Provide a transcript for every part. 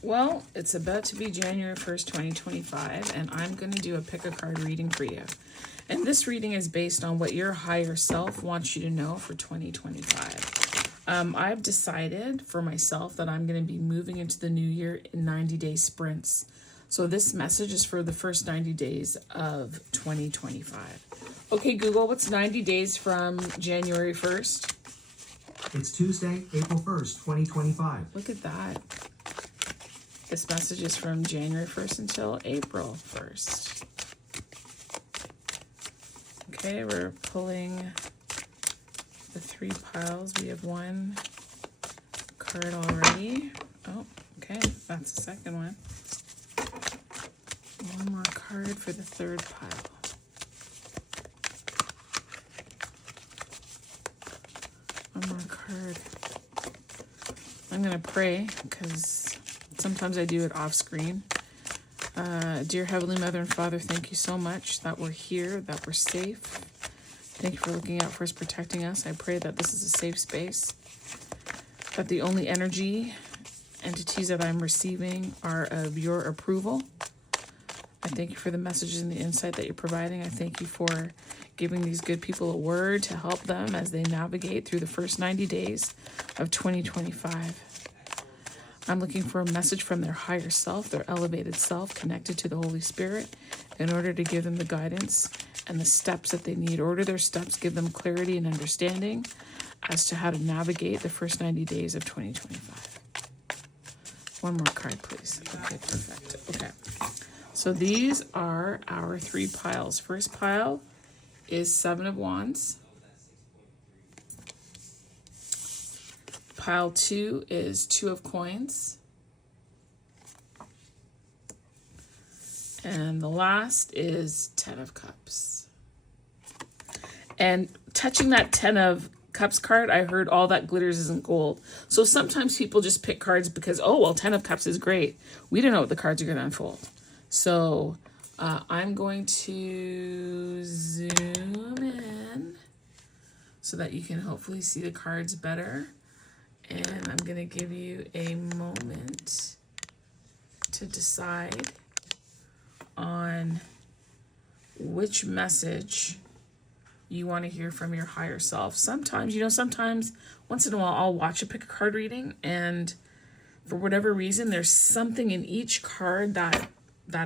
Well, it's about to be January 1st, 2025, and I'm going to do a pick a card reading for you. And this reading is based on what your higher self wants you to know for 2025. I've decided for myself that I'm going to be moving into the new year in 90-day sprints. So this message is for the first 90 days of 2025. Okay, Google, what's 90 days from January 1st? It's Tuesday, April 1st, 2025. Look at that. This message is from January 1st until April 1st. Okay, we're pulling the 3 piles. We have 1 card already. Oh, okay, that's the second one. 1 more card for the 3rd pile. One more card. I'm going to pray because sometimes I do it off screen. Dear Heavenly Mother and Father, thank you so much that we're here, that we're safe. Thank you for looking out for us, protecting us. I pray that this is a safe space, that the only entities that I'm receiving are of your approval. I thank you for the messages and the insight that you're providing. I thank you for giving these good people a word to help them as they navigate through the first 90 days of 2025. I'm looking for a message from their higher self, their elevated self, connected to the Holy Spirit, in order to give them the guidance and the steps that they need. Order their steps, give them clarity and understanding as to how to navigate the first 90 days of 2025. 1 more card, please. Okay, perfect. Okay. So these are our 3 piles. First pile is 7 of Wands. Pile 2 is 2 of Coins. And the last is 10 of Cups. And touching that 10 of Cups card, I heard all that glitters isn't gold. So sometimes people just pick cards because, oh, well, 10 of Cups is great. We don't know what the cards are going to unfold. So I'm going to zoom in so that you can hopefully see the cards better. And I'm going to give you a moment to decide on which message you want to hear from your higher self. Sometimes, once in a while, I'll watch a pick a card reading, and for whatever reason, there's something in each card that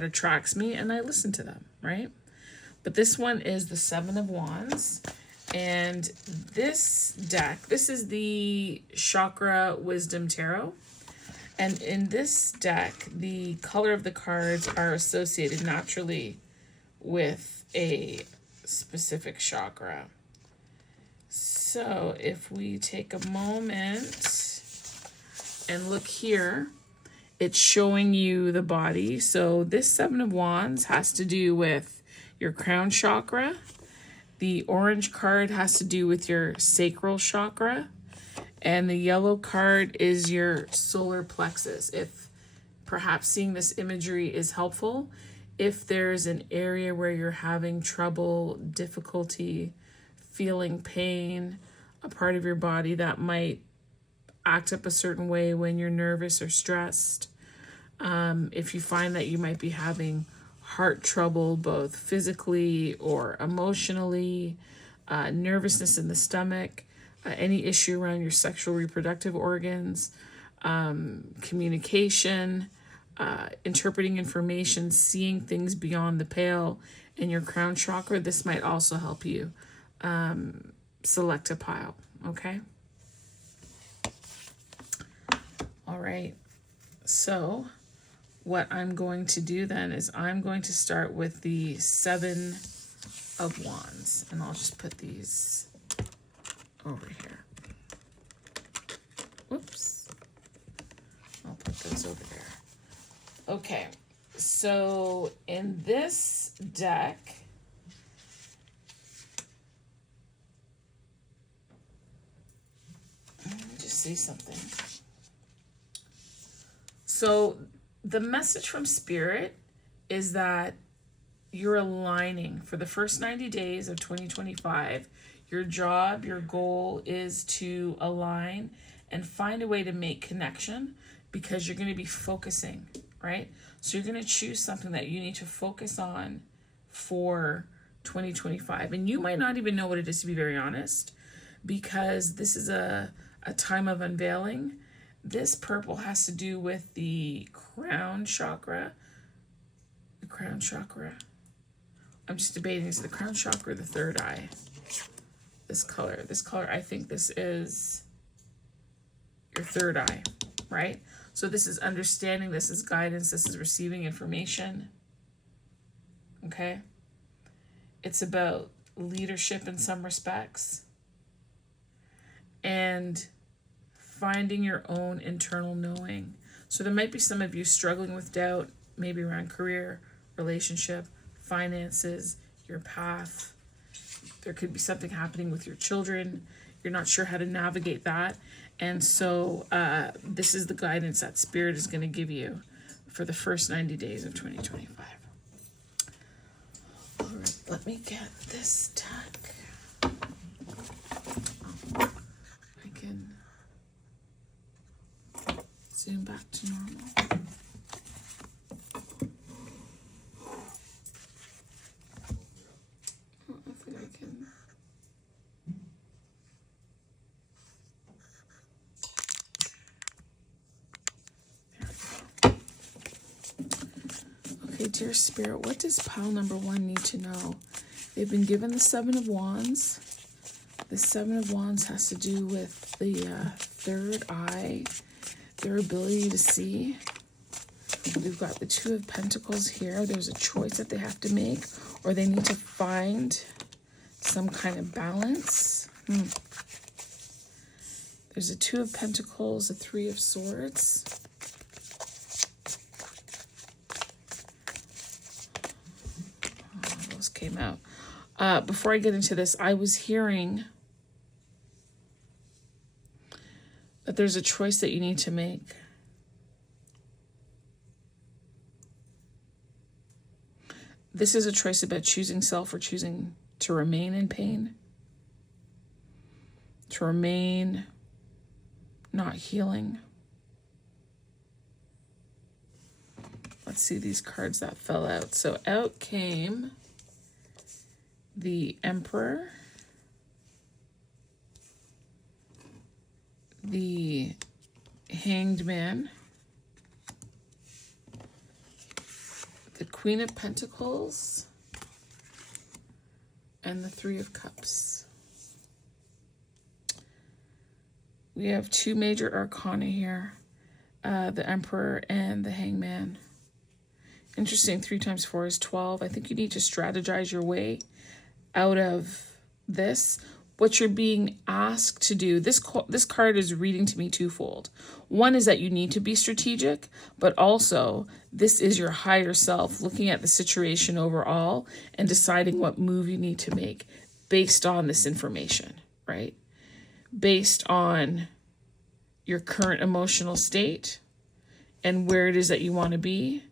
attracts me, and I listen to them, right? But this one is the 7 of Wands. And this deck, this is the Chakra Wisdom Tarot. And in this deck, the color of the cards are associated naturally with a specific chakra. So if we take a moment and look here, it's showing you the body. So this 7 of Wands has to do with your crown chakra. The orange card has to do with your sacral chakra. And the yellow card is your solar plexus. If perhaps seeing this imagery is helpful, if there's an area where you're having trouble, difficulty, feeling pain, a part of your body that might act up a certain way when you're nervous or stressed, if you find that you might be having heart trouble, both physically or emotionally, nervousness in the stomach, any issue around your sexual reproductive organs, communication, interpreting information, seeing things beyond the pale in your crown chakra, this might also help you select a pile, okay? All right, so what I'm going to do then is I'm going to start with the 7 of Wands, and I'll just put these over here. Whoops. I'll put those over there. Okay, so in this deck, let me just see something. So the message from Spirit is that you're aligning for the first 90 days of 2025. Your job, your goal is to align and find a way to make connection because you're going to be focusing, right? So you're going to choose something that you need to focus on for 2025. And you might not even know what it is, to be very honest, because this is a time of unveiling. This purple has to do with the crown chakra. The crown chakra. I'm just debating, is it the crown chakra or the third eye? This color, I think this is your third eye, right? So this is understanding, this is guidance, this is receiving information, okay? It's about leadership in some respects and finding your own internal knowing. So there might be some of you struggling with doubt, maybe around career, relationship, finances, your path. There could be something happening with your children. You're not sure how to navigate that. And so this is the guidance that Spirit is going to give you for the first 90 days of 2025. All right, let me get this deck. I can zoom back to normal. I think I can. Okay, dear Spirit, what does pile number 1 need to know? They've been given the 7 of Wands. The 7 of Wands has to do with the third eye, their ability to see. We've got the 2 of Pentacles here. There's a choice that they have to make, or they need to find some kind of balance. There's a 2 of Pentacles, a 3 of Swords. Those came out. Before I get into this, I was hearing that there's a choice that you need to make. This is a choice about choosing self or choosing to remain in pain, to remain not healing. Let's see these cards that fell out. So out came the Emperor, the Hanged Man, the Queen of Pentacles, and the 3 of Cups. We have 2 major arcana here, the Emperor and the Hangman. Interesting, 3 times 4 is 12. I think you need to strategize your way out of this. What you're being asked to do, this card is reading to me twofold. One is that you need to be strategic, but also this is your higher self looking at the situation overall and deciding what move you need to make based on this information, right? Based on your current emotional state and where it is that you want to be,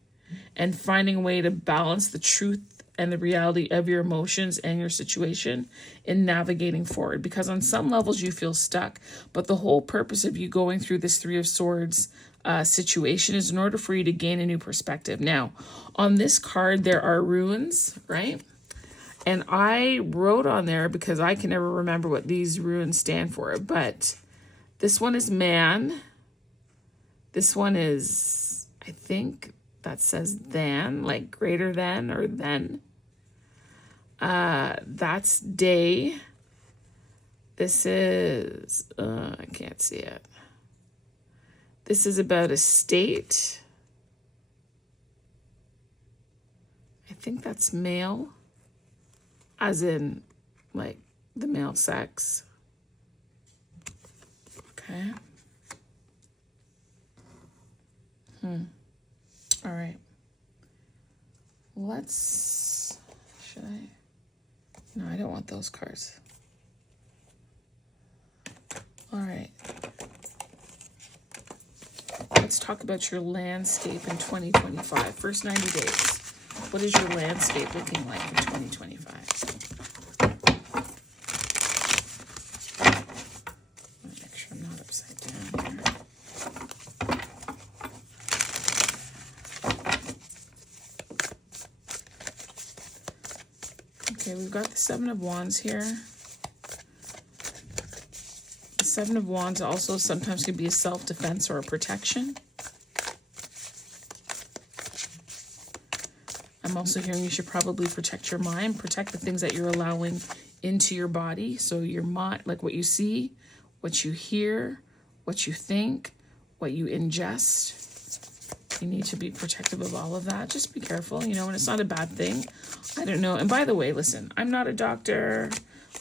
and finding a way to balance the truth and the reality of your emotions and your situation in navigating forward. Because on some levels you feel stuck, but the whole purpose of you going through this 3 of Swords situation is in order for you to gain a new perspective. Now, on this card, there are runes, right? And I wrote on there, because I can never remember what these runes stand for, but this one is man. This one is, I think that says than, like greater than or then. That's day. This is, I can't see it. This is about a state. I think that's male, as in like the male sex. Okay. All right. Should I? No, I don't want those cards. All right. Let's talk about your landscape in 2025. First 90 days. What is your landscape looking like in 2025? Make sure I'm not upside down here. Okay, we've got the Seven of Wands here. The Seven of Wands also sometimes can be a self-defense or a protection. I'm also hearing you should probably protect your mind, protect the things that you're allowing into your body. So your mind, like what you see, what you hear, what you think, what you ingest. You need to be protective of all of that. Just be careful, you know, and it's not a bad thing. I don't know. And by the way, listen, I'm not a doctor.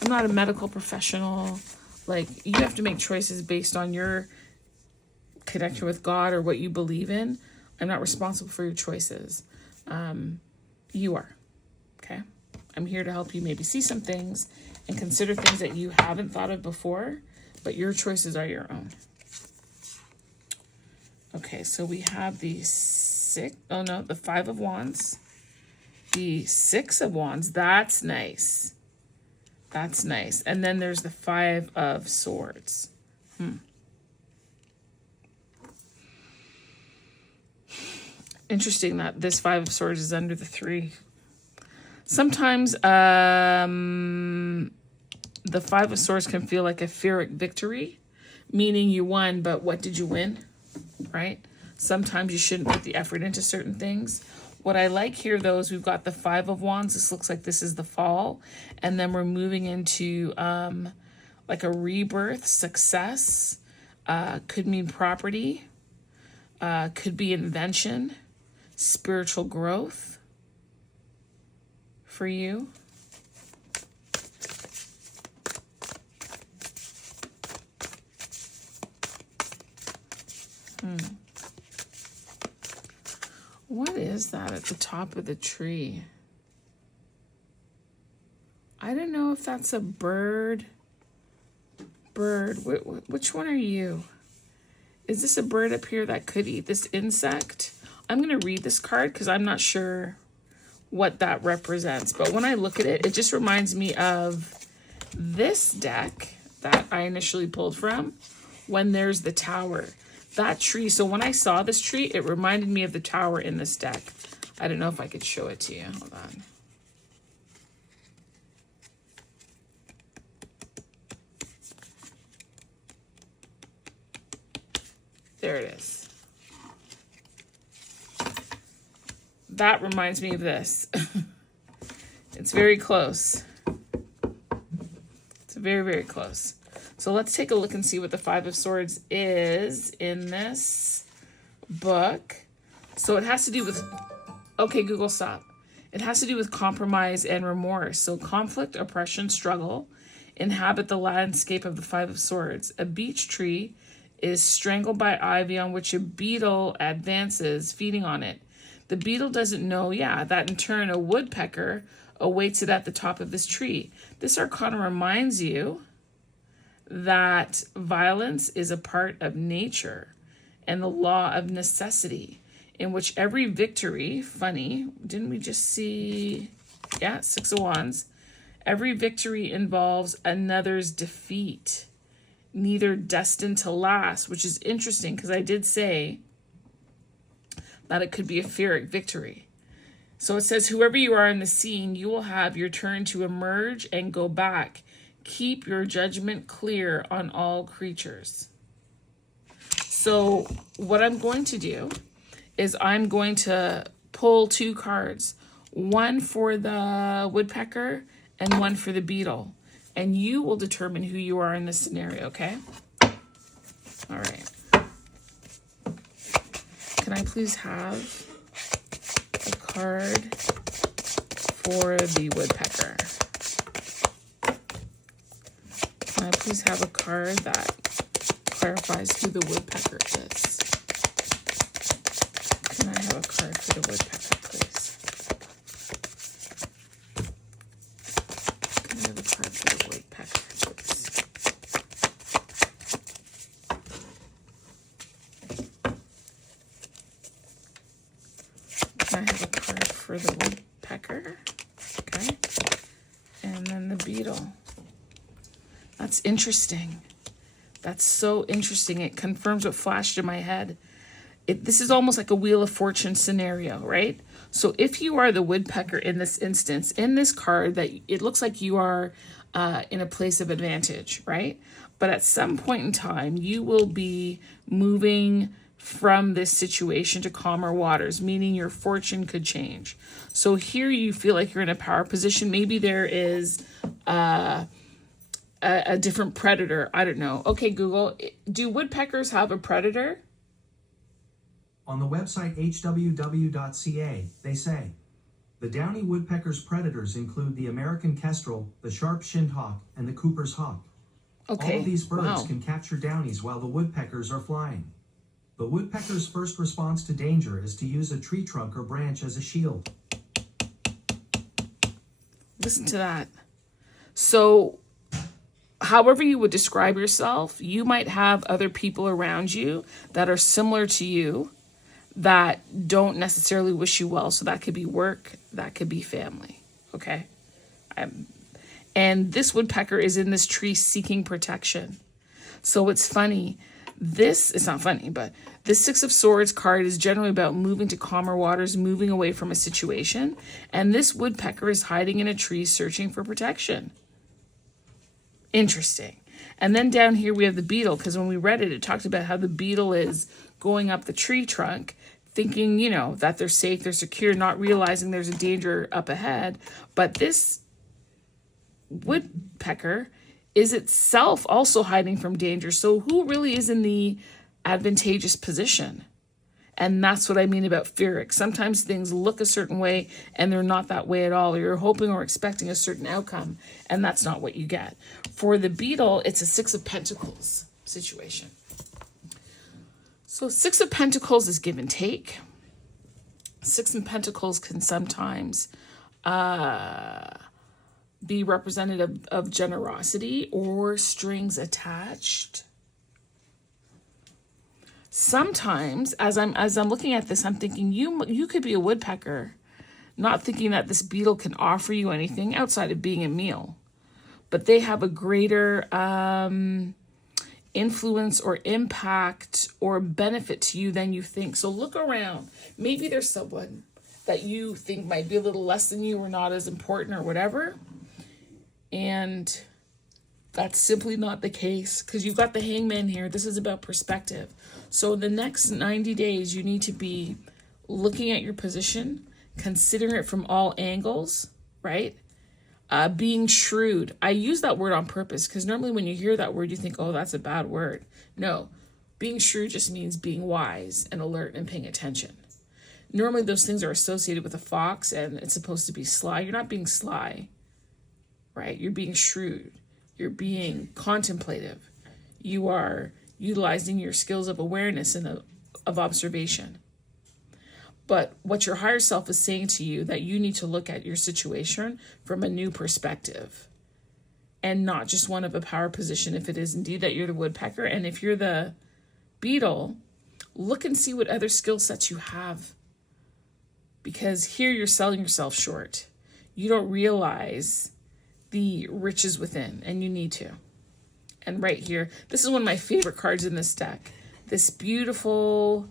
I'm not a medical professional. Like, you have to make choices based on your connection with God or what you believe in. I'm not responsible for your choices. You are. Okay? I'm here to help you maybe see some things and consider things that you haven't thought of before, but your choices are your own. Okay, so we have the the Five of Wands. The Six of Wands, that's nice. That's nice. And then there's the Five of Swords. Interesting that this Five of Swords is under the 3. Sometimes the Five of Swords can feel like a Pyrrhic victory, meaning you won, but what did you win? Right? Sometimes you shouldn't put the effort into certain things. What I like here, though, is we've got the Five of Wands. This looks like this is the fall. And then we're moving into like a rebirth, success. Could mean property. Could be invention. Spiritual growth for you. What is that at the top of the tree? I don't know if that's a bird. Which one are you? Is this a bird up here that could eat this insect? I'm going to read this card because I'm not sure what that represents. But when I look at it, it just reminds me of this deck that I initially pulled from when there's the tower. That tree. So when I saw this tree, it reminded me of the tower in this deck. I don't know if I could show it to you. Hold on. There it is. That reminds me of this. It's very close. It's very, very close. So let's take a look and see what the Five of Swords is in this book. So it has to do with, okay, Google, stop. It has to do with compromise and remorse. So conflict, oppression, struggle inhabit the landscape of the Five of Swords. A beech tree is strangled by ivy on which a beetle advances, feeding on it. The beetle doesn't know, that in turn a woodpecker awaits it at the top of this tree. This arcana reminds you that violence is a part of nature and the law of necessity, in which every victory, funny, didn't we just see, Six of Wands, every victory involves another's defeat, neither destined to last, which is interesting because I did say that it could be a Pyrrhic victory. So it says, whoever you are in the scene, you will have your turn to emerge and go back. Keep your judgment clear on all creatures. So what I'm going to do is I'm going to pull 2 cards, one for the woodpecker and one for the beetle. And you will determine who you are in this scenario, okay? All right. Can I please have a card for the woodpecker? Can I please have a card that clarifies who the woodpecker is? Can I have a card for the woodpecker, please? Can I have a card for the woodpecker, please? Can I have a card for the woodpecker? Okay. And then the beetle. That's interesting. That's so interesting. It confirms what flashed in my head. This is almost like a Wheel of Fortune scenario, right? So if you are the woodpecker in this instance, in this card, that it looks like you are in a place of advantage, right? But at some point in time, you will be moving from this situation to calmer waters, meaning your fortune could change. So here you feel like you're in a power position. Maybe there is a different predator. I don't know. Okay, Google, do woodpeckers have a predator? On the website hww.ca, they say, the downy woodpecker's predators include the American kestrel, the sharp-shinned hawk, and the Cooper's hawk. Okay. All of these birds Wow. can capture downies while the woodpeckers are flying. The woodpecker's first response to danger is to use a tree trunk or branch as a shield. Listen to that. So, however you would describe yourself, you might have other people around you that are similar to you that don't necessarily wish you well. So that could be work, that could be family, okay? And this woodpecker is in this tree seeking protection. So it's funny. It's not funny, but the Six of Swords card is generally about moving to calmer waters, moving away from a situation. And this woodpecker is hiding in a tree searching for protection. Interesting. And then down here we have the beetle, because when we read it, it talked about how the beetle is going up the tree trunk, thinking, that they're safe, they're secure, not realizing there's a danger up ahead. But this woodpecker is itself also hiding from danger. So who really is in the advantageous position? And that's what I mean about fearic. Sometimes things look a certain way and they're not that way at all. Or you're hoping or expecting a certain outcome, and that's not what you get. For the beetle, it's a Six of Pentacles situation. So Six of Pentacles is give and take. Six of Pentacles can sometimes be representative of generosity or strings attached. Sometimes, as I'm looking at this, I'm thinking you could be a woodpecker, not thinking that this beetle can offer you anything outside of being a meal, but they have a greater influence or impact or benefit to you than you think. So look around. Maybe there's someone that you think might be a little less than you or not as important or whatever, and that's simply not the case, because you've got the Hangman here. This is about perspective. So the next 90 days, you need to be looking at your position, considering it from all angles, right? Being shrewd. I use that word on purpose because normally when you hear that word, you think, oh, that's a bad word. No, being shrewd just means being wise and alert and paying attention. Normally those things are associated with a fox and it's supposed to be sly. You're not being sly, right? You're being shrewd. You're being contemplative. You are utilizing your skills of awareness and of observation. But what your higher self is saying to you, that you need to look at your situation from a new perspective and not just one of a power position. If it is indeed that you're the woodpecker, and if you're the beetle, look and see what other skill sets you have. Because here you're selling yourself short. You don't realize the riches within, and you need to. And right here, this is one of my favorite cards in this deck. This beautiful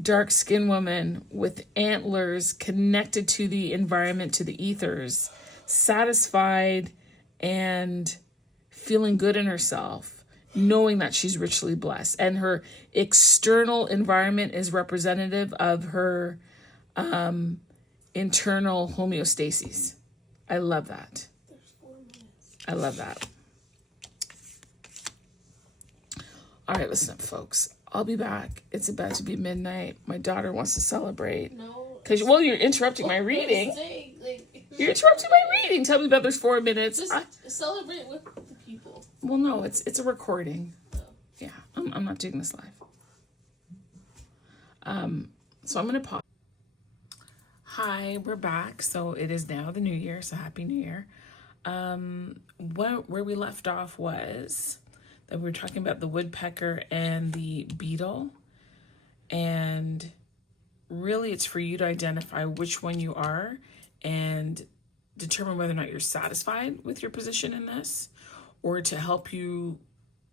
dark skinned woman with antlers connected to the environment, to the ethers, satisfied and feeling good in herself, knowing that she's richly blessed. And her external environment is representative of her internal homeostasis. I love that. I love that. All right, listen up, folks. I'll be back. It's about to be midnight. My daughter wants to celebrate. No. Because, well, you're interrupting my reading. You're interrupting my reading. Tell me about those 4 minutes. Just celebrate with the people. Well, no, it's a recording. Oh. Yeah, I'm not doing this live. So I'm going to pause. Hi, we're back. So it is now the new year. So happy new year. Where we left off was that we were talking about the woodpecker and the beetle, and really it's for you to identify which one you are and determine whether or not you're satisfied with your position in this, or to help you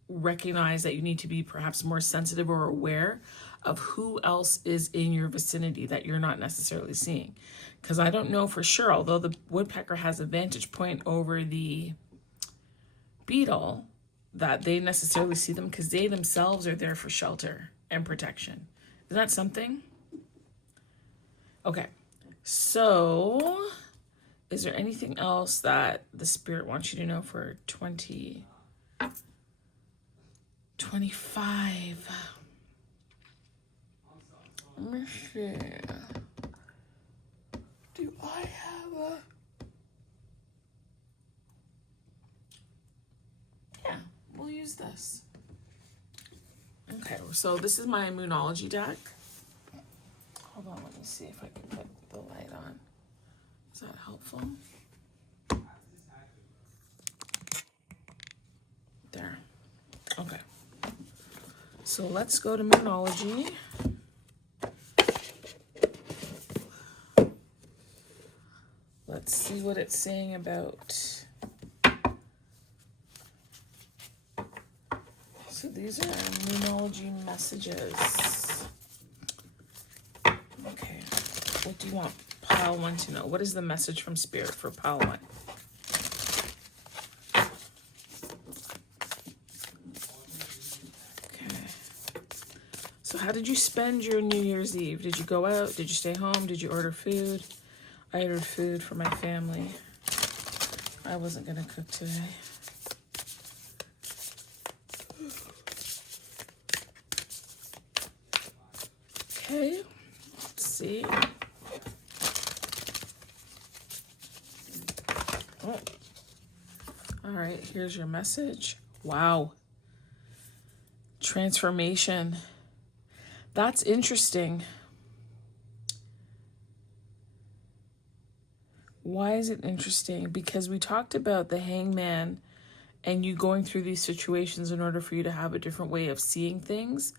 recognize that you need to be perhaps more sensitive or aware of who else is in your vicinity that you're not necessarily seeing. Because I don't know for sure, although the woodpecker has a vantage point over the beetle, that they necessarily see them, because they themselves are there for shelter and protection. Is that something? Okay, so is there anything else that the spirit wants you to know for 2025? Let me see. Do I have a... Yeah, we'll use this. Okay, so this is my Moonology deck. Hold on, let me see if I can put the light on. Is that helpful? There. Okay. So let's go to Moonology. Let's see what it's saying about. So these are Moonology messages. Okay. What do you want pile 1 to know? What is the message from Spirit for pile 1? So how did you spend your New Year's Eve? Did you go out? Did you stay home? Did you order food? I ordered food for my family. I wasn't gonna cook today. Okay, let's see. Oh. All right, here's your message. Wow. Transformation. That's interesting. Why is it interesting? Because we talked about the hangman and you going through these situations in order for you to have a different way of seeing things.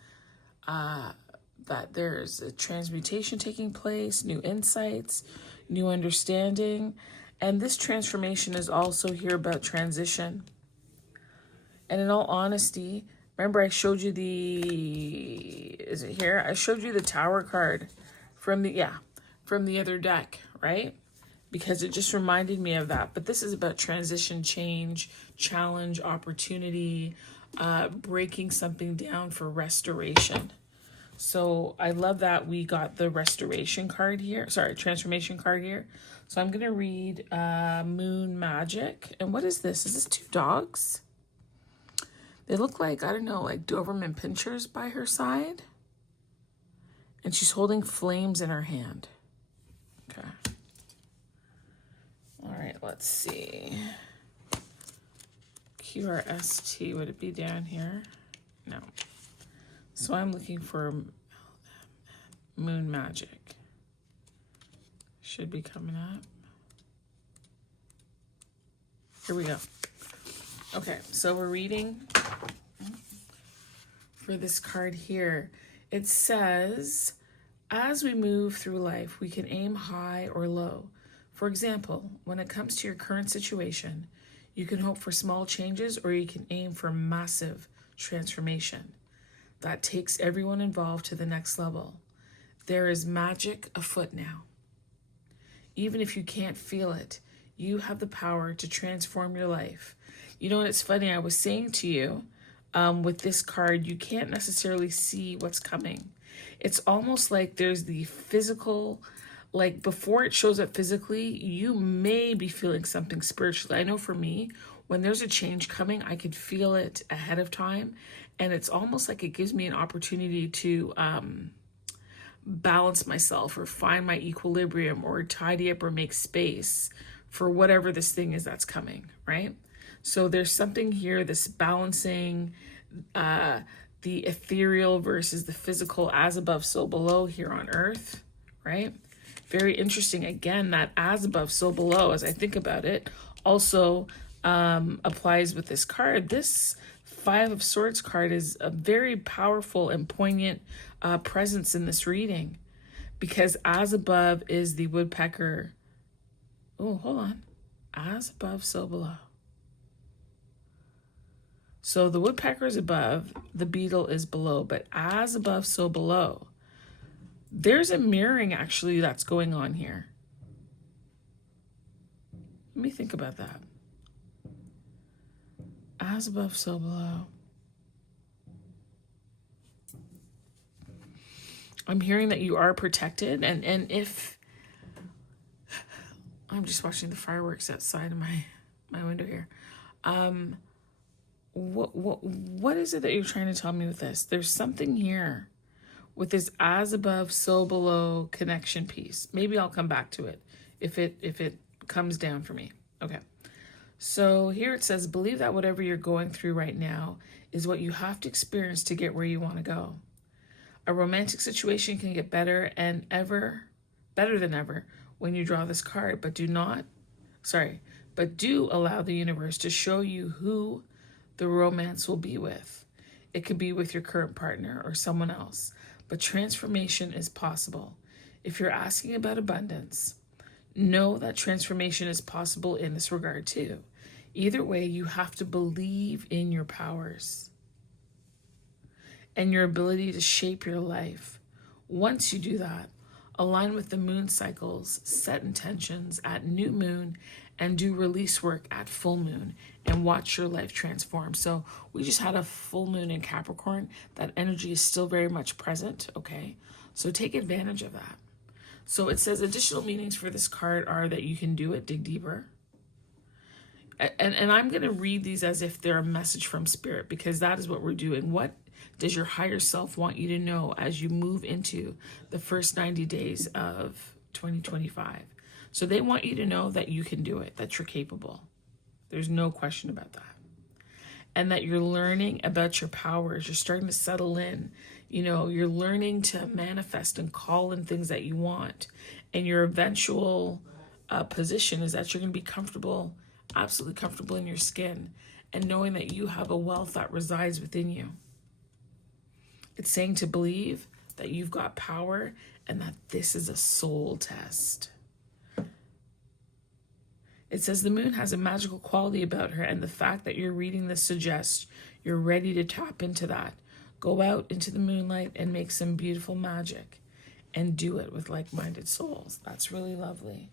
That there's a transmutation taking place, new insights, new understanding. And this transformation is also here about transition. And in all honesty, remember I showed you is it here? I showed you the Tower card from the other deck, right? Because it just reminded me of that. But this is about transition, change, challenge, opportunity, breaking something down for restoration. So I love that we got the restoration card here. Sorry, transformation card here. So I'm going to read Moon Magic. And what is this? Is this 2 dogs? They look like, I don't know, like Doberman Pinschers by her side. And she's holding flames in her hand. Okay. All right, let's see. QRST, would it be down here? No. So I'm looking for Moon Magic. Should be coming up. Here we go. Okay, so we're reading for this card here. It says, as we move through life, we can aim high or low. For example, when it comes to your current situation, you can hope for small changes or you can aim for massive transformation that takes everyone involved to the next level. There is magic afoot now. Even if you can't feel it, you have the power to transform your life. You know, it's funny, I was saying to you, with this card, you can't necessarily see what's coming. It's almost like there's the physical, like before it shows up physically, you may be feeling something spiritually. I know for me, when there's a change coming, I could feel it ahead of time. And it's almost like it gives me an opportunity to balance myself or find my equilibrium or tidy up or make space for whatever this thing is that's coming, right? So there's something here, this balancing the ethereal versus the physical, as above, so below here on earth, right? Very interesting. Again, that as above, so below, as I think about it, also applies with this card. This 5 of Swords card is a very powerful and poignant presence in this reading, because as above is the woodpecker. Oh, hold on. As above, so below. So the woodpecker is above, the beetle is below, but as above, so below. There's a mirroring actually that's going on here. Let me think about that. As above, so below. I'm hearing that you are protected, and if I'm just watching the fireworks outside of my window here. What is it that you're trying to tell me with this? There's something here with this as above, so below connection piece. Maybe I'll come back to it if it comes down for me. Okay. So here it says, believe that whatever you're going through right now is what you have to experience to get where you want to go. A romantic situation can get better than ever when you draw this card, but do allow the universe to show you who the romance will be with. It could be with your current partner or someone else, but transformation is possible. If you're asking about abundance, know that transformation is possible in this regard too. Either way, you have to believe in your powers and your ability to shape your life. Once you do that, align with the moon cycles, set intentions at new moon, and do release work at full moon, and watch your life transform. So we just had a full moon in Capricorn. That energy is still very much present, okay? So take advantage of that. So it says additional meanings for this card are that you can do it, dig deeper. And I'm going to read these as if they're a message from spirit, because that is what we're doing. What does your higher self want you to know as you move into the first 90 days of 2025? So they want you to know that you can do it, that you're capable. There's no question about that. And that you're learning about your powers. You're starting to settle in. You know, you're learning to manifest and call in things that you want. And your eventual position is that you're going to be comfortable, absolutely comfortable in your skin, and knowing that you have a wealth that resides within you. It's saying to believe that you've got power and that this is a soul test. It says the moon has a magical quality about her, and the fact that you're reading this suggests you're ready to tap into that. Go out into the moonlight and make some beautiful magic, and do it with like-minded souls. That's really lovely.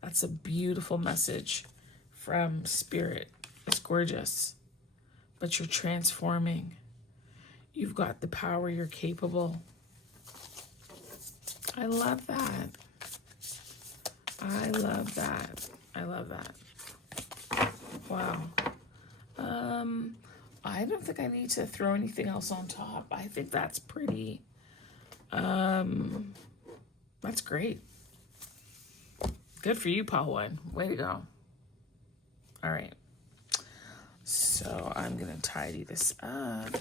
That's a beautiful message from spirit. It's gorgeous. But you're transforming. You've got the power. You're capable. I love that. I love that. I love that. Wow. I don't think I need to throw anything else on top. I think that's pretty, that's great. Good for you, Paul One. Way to go. All right. So I'm going to tidy this up.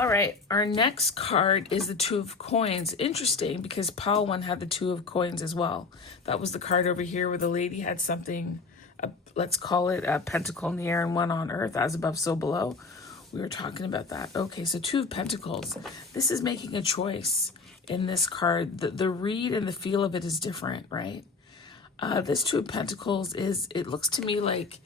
All right, our next card is the Two of Coins. Interesting, because Pile One had the Two of Coins as well. That was the card over here where the lady had something, let's call it a pentacle in the air and one on earth, as above, so below. We were talking about that. Okay, so Two of Pentacles. This is making a choice in this card. The read and the feel of it is different, right? This Two of Pentacles it looks to me like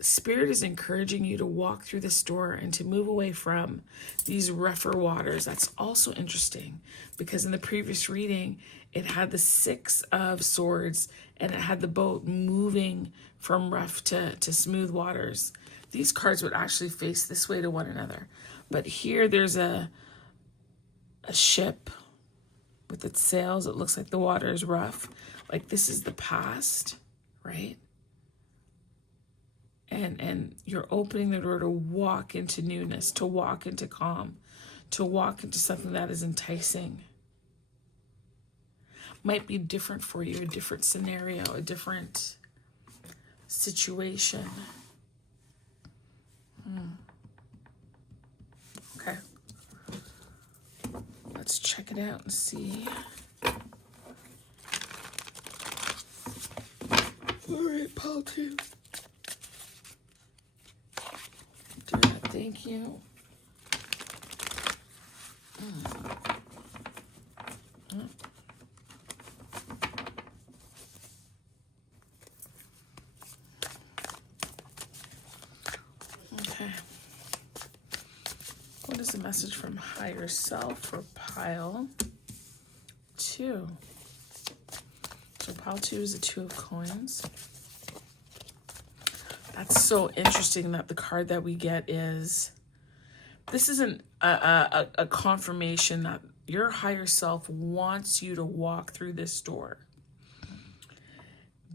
Spirit is encouraging you to walk through this door and to move away from these rougher waters. That's also interesting because in the previous reading, it had the Six of Swords and it had the boat moving from rough to smooth waters. These cards would actually face this way to one another. But here there's a ship with its sails. It looks like the water is rough. Like this is the past, right? And you're opening the door to walk into newness, to walk into calm, to walk into something that is enticing. Might be different for you, a different scenario, a different situation. Okay. Let's check it out and see. All right, Paul, too. Do that. Thank you. Okay. What is the message from higher self for pile 2? So pile 2 is the 2 of coins. That's so interesting that the card that we get is, this isn't a confirmation that your higher self wants you to walk through this door.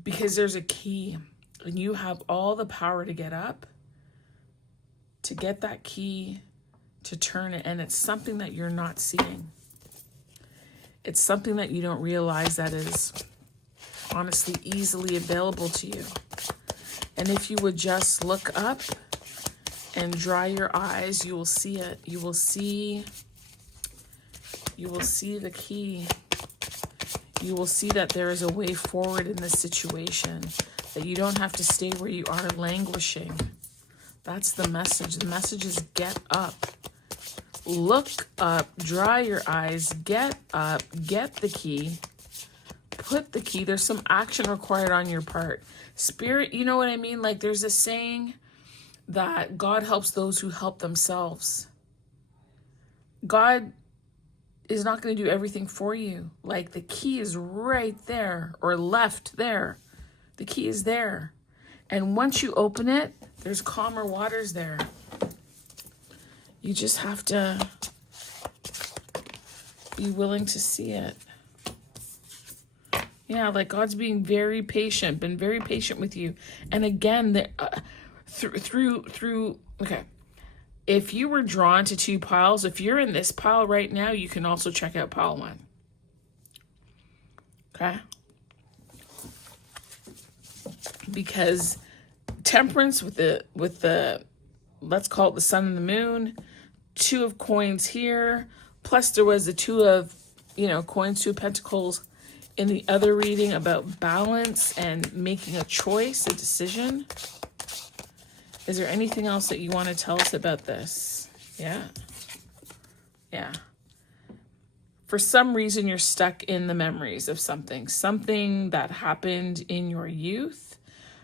Because there's a key and you have all the power to get up, to get that key, to turn it. And it's something that you're not seeing. It's something that you don't realize that is honestly easily available to you. And if you would just look up and dry your eyes, you will see it. You will see the key. You will see that there is a way forward in this situation, that you don't have to stay where you are languishing. That's the message. The message is get up. Look up, dry your eyes, get up, get the key, put the key. There's some action required on your part. Spirit, you know what I mean? Like there's a saying that God helps those who help themselves. God is not going to do everything for you. Like the key is right there or left there. The key is there. And once you open it, there's calmer waters there. You just have to be willing to see it. Yeah, like God's being very patient, been very patient with you. And again, through okay. If you were drawn to 2 piles, if you're in this pile right now, you can also check out pile 1. Okay? Because temperance with the let's call it the sun and the moon, 2 of coins here, plus there was the 2 of, coins, 2 of pentacles in the other reading about balance and making a choice, a decision. Is there anything else that you want to tell us about this? Yeah. For some reason, you're stuck in the memories of something that happened in your youth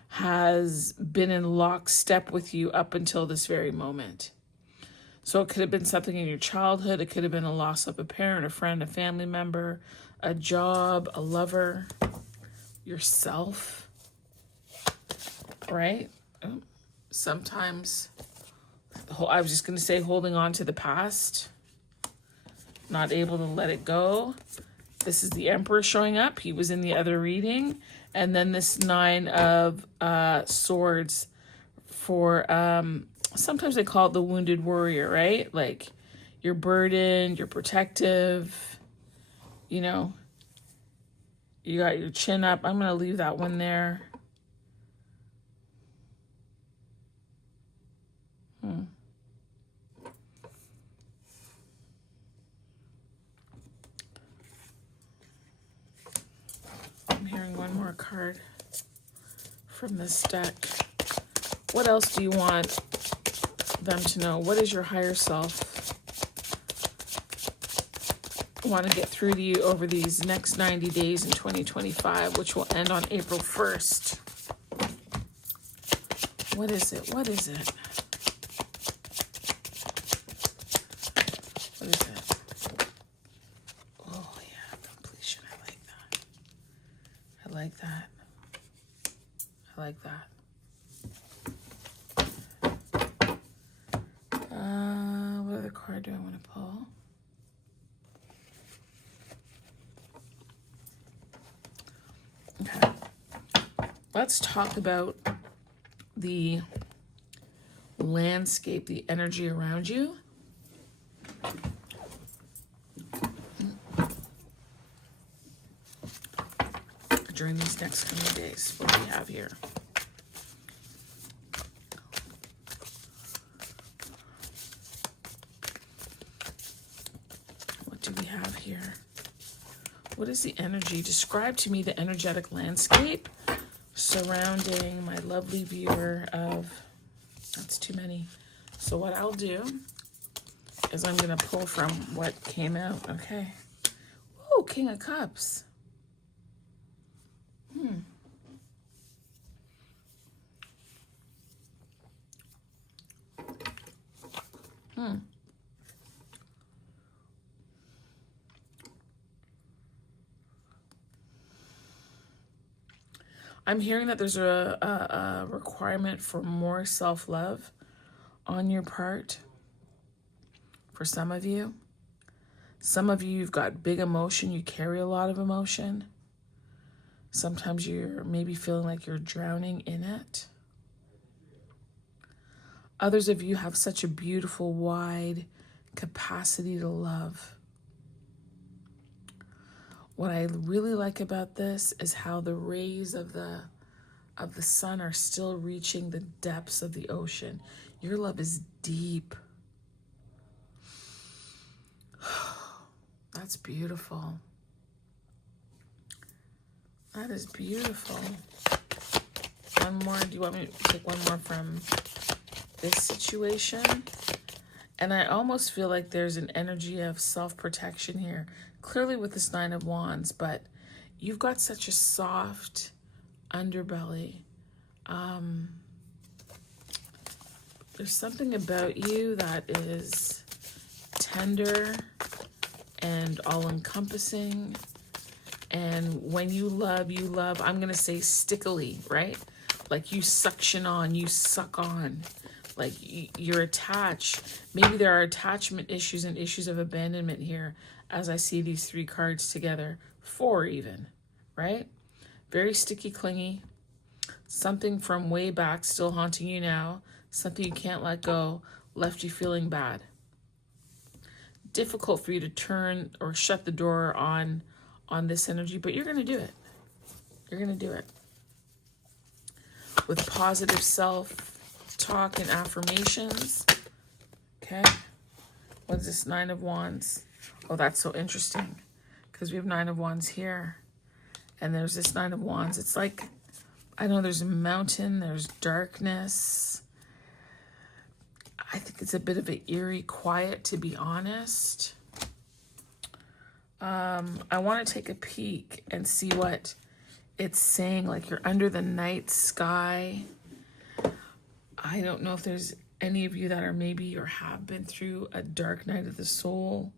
has been in lockstep with you up until this very moment. So it could have been something in your childhood. It could have been a loss of a parent, a friend, a family member, a job, a lover, yourself, right? Sometimes, I was just going to say holding on to the past, not able to let it go. This is the Emperor showing up. He was in the other reading. And then this 9 of Swords for, sometimes they call it the wounded warrior, right? Like you're burdened, you're protective, you got your chin up. I'm going to leave that one there. I'm hearing one more card from this deck. What else do you want them to know? What is your higher self want to get through to you over these next 90 days in 2025, which will end on April 1st? What is it? What is it? What is it? Oh, yeah, completion. I like that. I like that. I like that. What other card do I want to pull? Okay. Let's talk about the landscape, the energy around you. During these next coming days, what do we have here? what is the energy? Describe to me the energetic landscape surrounding my lovely viewer of, that's too many. So what I'll do is I'm going to pull from what came out. Okay. Ooh, King of Cups. I'm hearing that there's a requirement for more self-love on your part for some of you. Some of you, you've got big emotion. You carry a lot of emotion. Sometimes you're maybe feeling like you're drowning in it. Others of you have such a beautiful, wide capacity to love. What I really like about this is how the rays of the sun are still reaching the depths of the ocean. Your love is deep. That's beautiful. That is beautiful. One more. Do you want me to take one more from this situation? And I almost feel like there's an energy of self-protection here. Clearly with this Nine of Wands, but you've got such a soft underbelly. There's something about you that is tender and all-encompassing. And when you love, I'm going to say stickily, right? Like you suction on, you suck on. Like you're attached. Maybe there are attachment issues and issues of abandonment here as I see these three cards together. 4 even, right? Very sticky, clingy. Something from way back still haunting you now. Something you can't let go, left you feeling bad. Difficult for you to turn or shut the door on this energy, but you're going to do it. You're going to do it. With positive self-talk and affirmations. Okay. What is this? 9 of Wands. Oh, that's so interesting. Because we have 9 of Wands here. And there's this 9 of Wands. It's like, I know there's a mountain. There's darkness. I think it's a bit of an eerie quiet, to be honest. I want to take a peek and see what it's saying. Like you're under the night sky. I don't know if there's any of you that are maybe or have been through a dark night of the soul.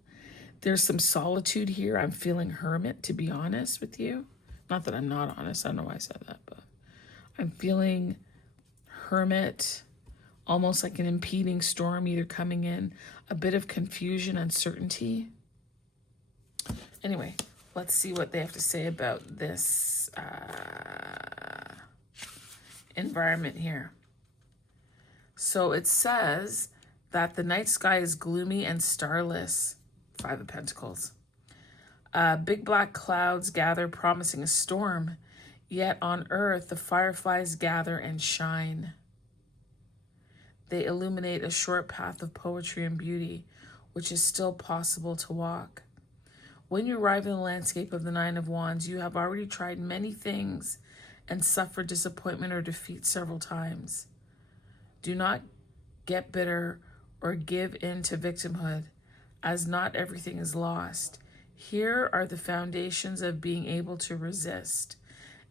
There's some solitude here. I'm feeling hermit, to be honest with you. Not that I'm not honest. I don't know why I said that, but I'm feeling hermit, almost like an impeding storm either coming in, a bit of confusion, uncertainty. Anyway, let's see what they have to say about this environment here. So it says that the night sky is gloomy and starless. 5 of Pentacles. Big black clouds gather, promising a storm. Yet on earth, the fireflies gather and shine. They illuminate a short path of poetry and beauty, which is still possible to walk. When you arrive in the landscape of the 9 of Wands, you have already tried many things and suffered disappointment or defeat several times. Do not get bitter or give in to victimhood, as not everything is lost. Here are the foundations of being able to resist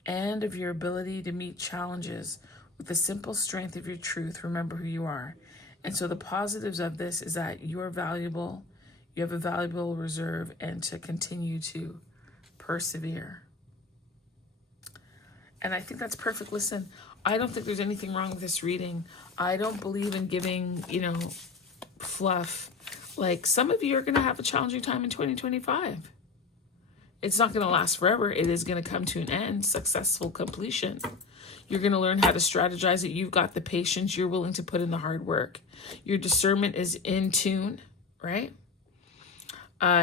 and of your ability to meet challenges with the simple strength of your truth. Remember who you are. And so the positives of this is that you are valuable. You have a valuable reserve, and to continue to persevere. And I think that's perfect. Listen, I don't think there's anything wrong with this reading. I don't believe in giving, fluff. Like, some of you are going to have a challenging time in 2025. It's not going to last forever. It is going to come to an end, successful completion. You're going to learn how to strategize it. You've got the patience. You're willing to put in the hard work. Your discernment is in tune, right?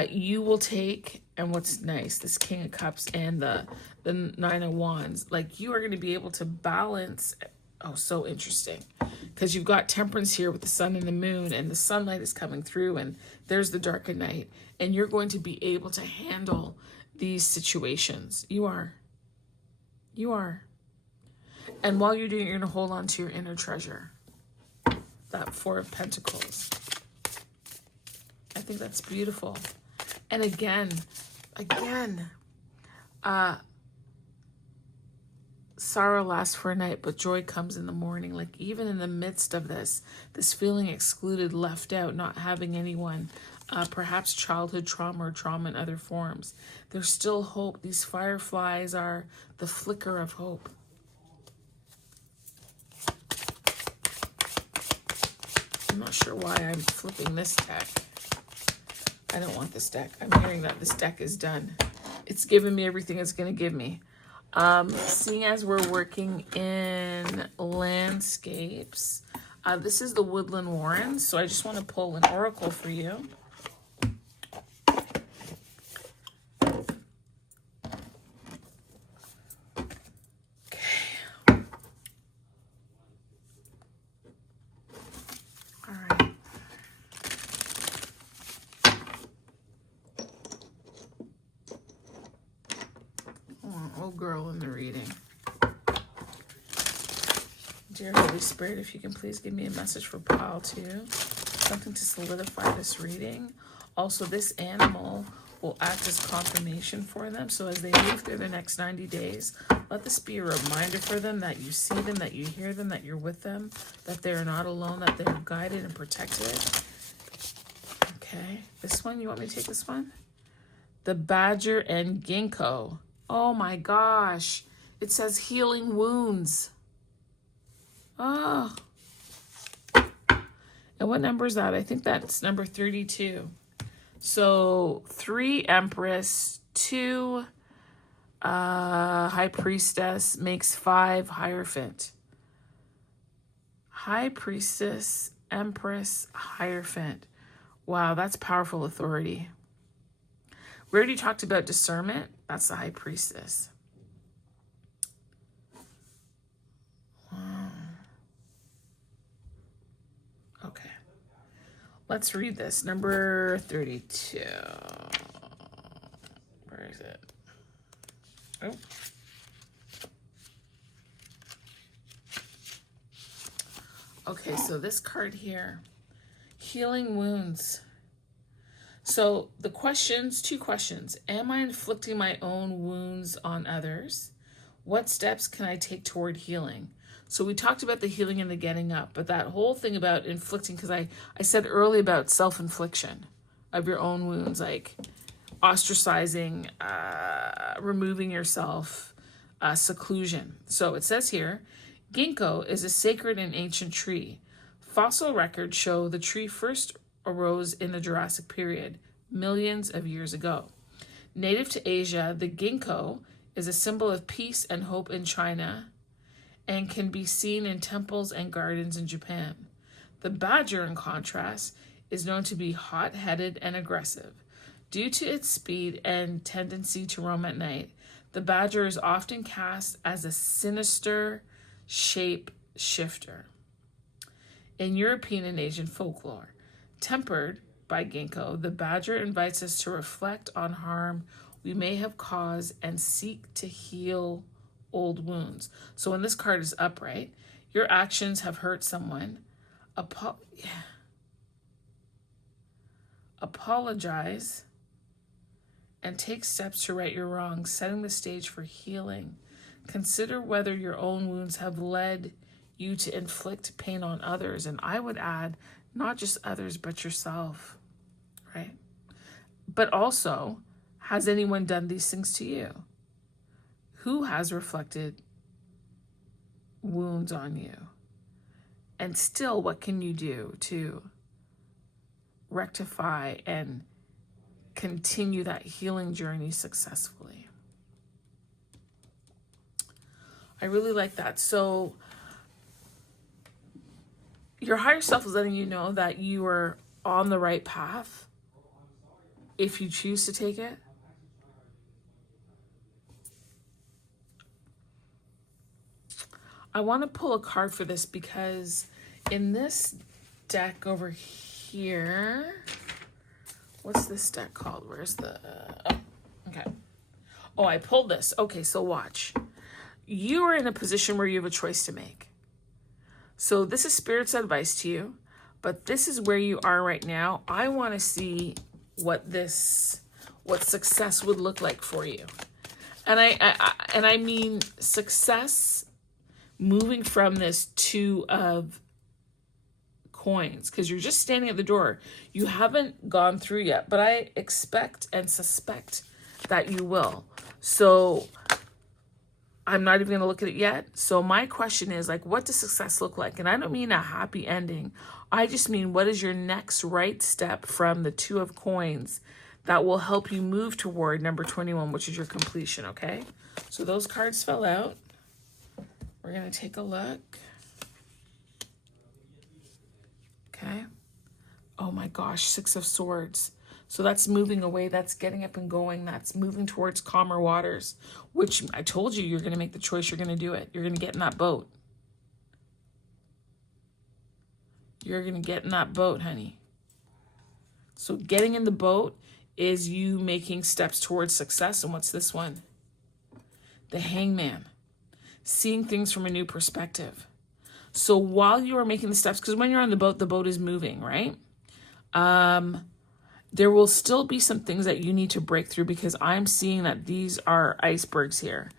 You will take, and what's nice, this King of Cups and the 9 of Wands, like you are going to be able to balance. Oh, so interesting. Because you've got temperance here with the sun and the moon, and the sunlight is coming through, and there's the dark of night. And you're going to be able to handle these situations. You are. You are. And while you're doing it, you're going to hold on to your inner treasure. That Four of Pentacles. I think that's beautiful. And again, sorrow lasts for a night, but joy comes in the morning. Like even in the midst of this feeling excluded, left out, not having anyone, perhaps childhood trauma or trauma in other forms, there's still hope. These fireflies are the flicker of hope. I'm not sure why I'm flipping this deck. I don't want this deck. I'm hearing that this deck is done. It's given me everything it's going to give me. Seeing as we're working in landscapes, this is the Woodland Warrens, so I just want to pull an oracle for you. Girl in the reading. Dear Holy Spirit, if you can please give me a message for pile 2, something to solidify this reading. Also, this animal will act as confirmation for them, so as they move through the next 90 days, let this be a reminder for them that you see them, that you hear them, that you're with them, that they're not alone, that they're guided and protected. Okay, this one, you want me to take this one? The Badger and Ginkgo. Oh my gosh. It says healing wounds. Oh. And what number is that? I think that's number 32. So 3 Empress, 2 High Priestess makes 5 Hierophant. High Priestess, Empress, Hierophant. Wow, that's powerful authority. We already talked about discernment. That's the High Priestess. Okay. Let's read this. Number 32. Where is it? Oh. Okay, so this card here. Healing wounds. So the questions, 2 questions. Am I inflicting my own wounds on others? What steps can I take toward healing? So we talked about the healing and the getting up, but that whole thing about inflicting, because I said earlier about self-infliction of your own wounds, like ostracizing, removing yourself, seclusion. So it says here, ginkgo is a sacred and ancient tree. Fossil records show the tree first arose in the Jurassic period, millions of years ago. Native to Asia, the ginkgo is a symbol of peace and hope in China and can be seen in temples and gardens in Japan. The badger, in contrast, is known to be hot-headed and aggressive. Due to its speed and tendency to roam at night, the badger is often cast as a sinister shape shifter. In European and Asian folklore, tempered by ginkgo, the badger invites us to reflect on harm we may have caused and seek to heal old wounds. So when this card is upright, your actions have hurt someone. Apologize and take steps to right your wrongs, setting the stage for healing. Consider whether your own wounds have led you to inflict pain on others. And I would add, not just others, but yourself, right? But also, has anyone done these things to you? Who has reflected wounds on you? And still, what can you do to rectify and continue that healing journey successfully? I really like that. So your higher self is letting you know that you are on the right path if you choose to take it. I want to pull a card for this because in this deck over here, what's this deck called? Where's the... oh, okay. Oh, I pulled this. Okay, so watch. You are in a position where you have a choice to make. So this is Spirit's advice to you, but this is where you are right now. I want to see what success would look like for you. And I mean success moving from this two of coins, because you're just standing at the door. You haven't gone through yet, but I expect and suspect that you will. So I'm not even going to look at it yet. So my question is, like, what does success look like? And I don't mean a happy ending. I just mean, what is your next right step from the two of coins that will help you move toward number 21, which is your completion, okay? So those cards fell out. We're going to take a look. Okay. Oh my gosh, Six of Swords. So that's moving away. That's getting up and going. That's moving towards calmer waters, which I told you, you're going to make the choice. You're going to do it. You're going to get in that boat. You're going to get in that boat, honey. So getting in the boat is you making steps towards success. And what's this one? The Hangman. Seeing things from a new perspective. So while you are making the steps, because when you're on the boat is moving, right? There will still be some things that you need to break through, because I'm seeing that these are icebergs here.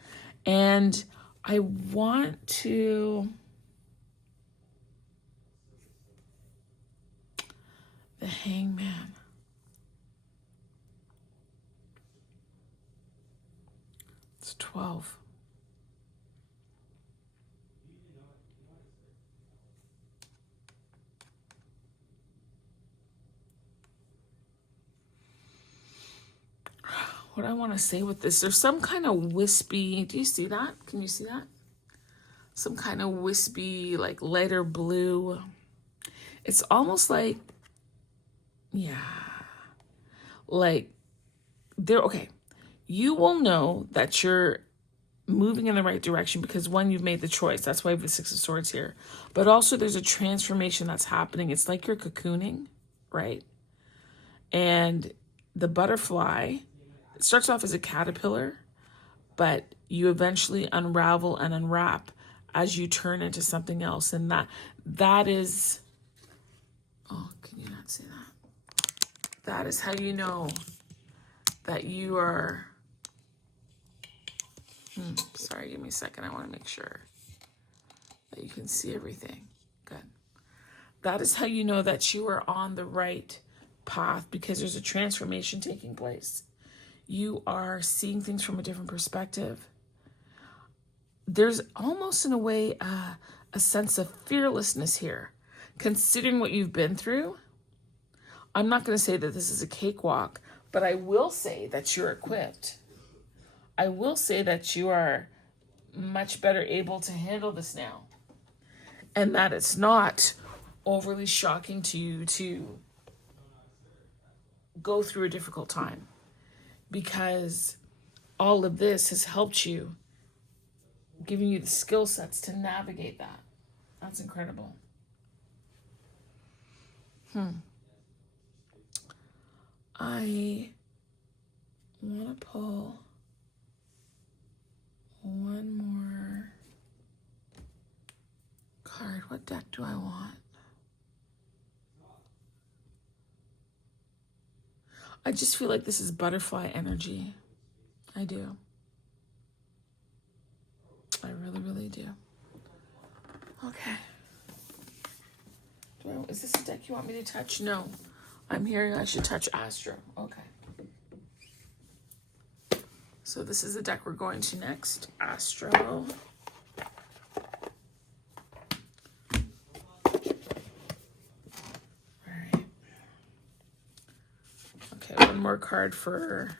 And I want to... The Hangman. It's 12. What I want to say with this, there's some kind of wispy, do you see that? Can you see that? Some kind of wispy, like lighter blue. It's almost like, yeah, like there, okay. You will know that you're moving in the right direction because, one, you've made the choice. That's why we have the Six of Swords here. But also there's a transformation that's happening. It's like you're cocooning, right? And the butterfly, it starts off as a caterpillar, but you eventually unravel and unwrap as you turn into something else. And that is, oh, can you not see that? That is how you know that you are, sorry, give me a second. I want to make sure that you can see everything. Good. That is how you know that you are on the right path, because there's a transformation taking place. You are seeing things from a different perspective. There's almost, in a way, a sense of fearlessness here. Considering what you've been through, I'm not going to say that this is a cakewalk, but I will say that you're equipped. I will say that you are much better able to handle this now. And that it's not overly shocking to you to go through a difficult time, because all of this has helped you, giving you the skill sets to navigate that. That's incredible. I want to pull one more card. What deck do I want? I just feel like this is butterfly energy. I do. I really, really do. Okay. Is this a deck you want me to touch? No. I'm hearing I should touch Astro. Okay. So this is the deck we're going to next. Astro. All right. Okay, one more card for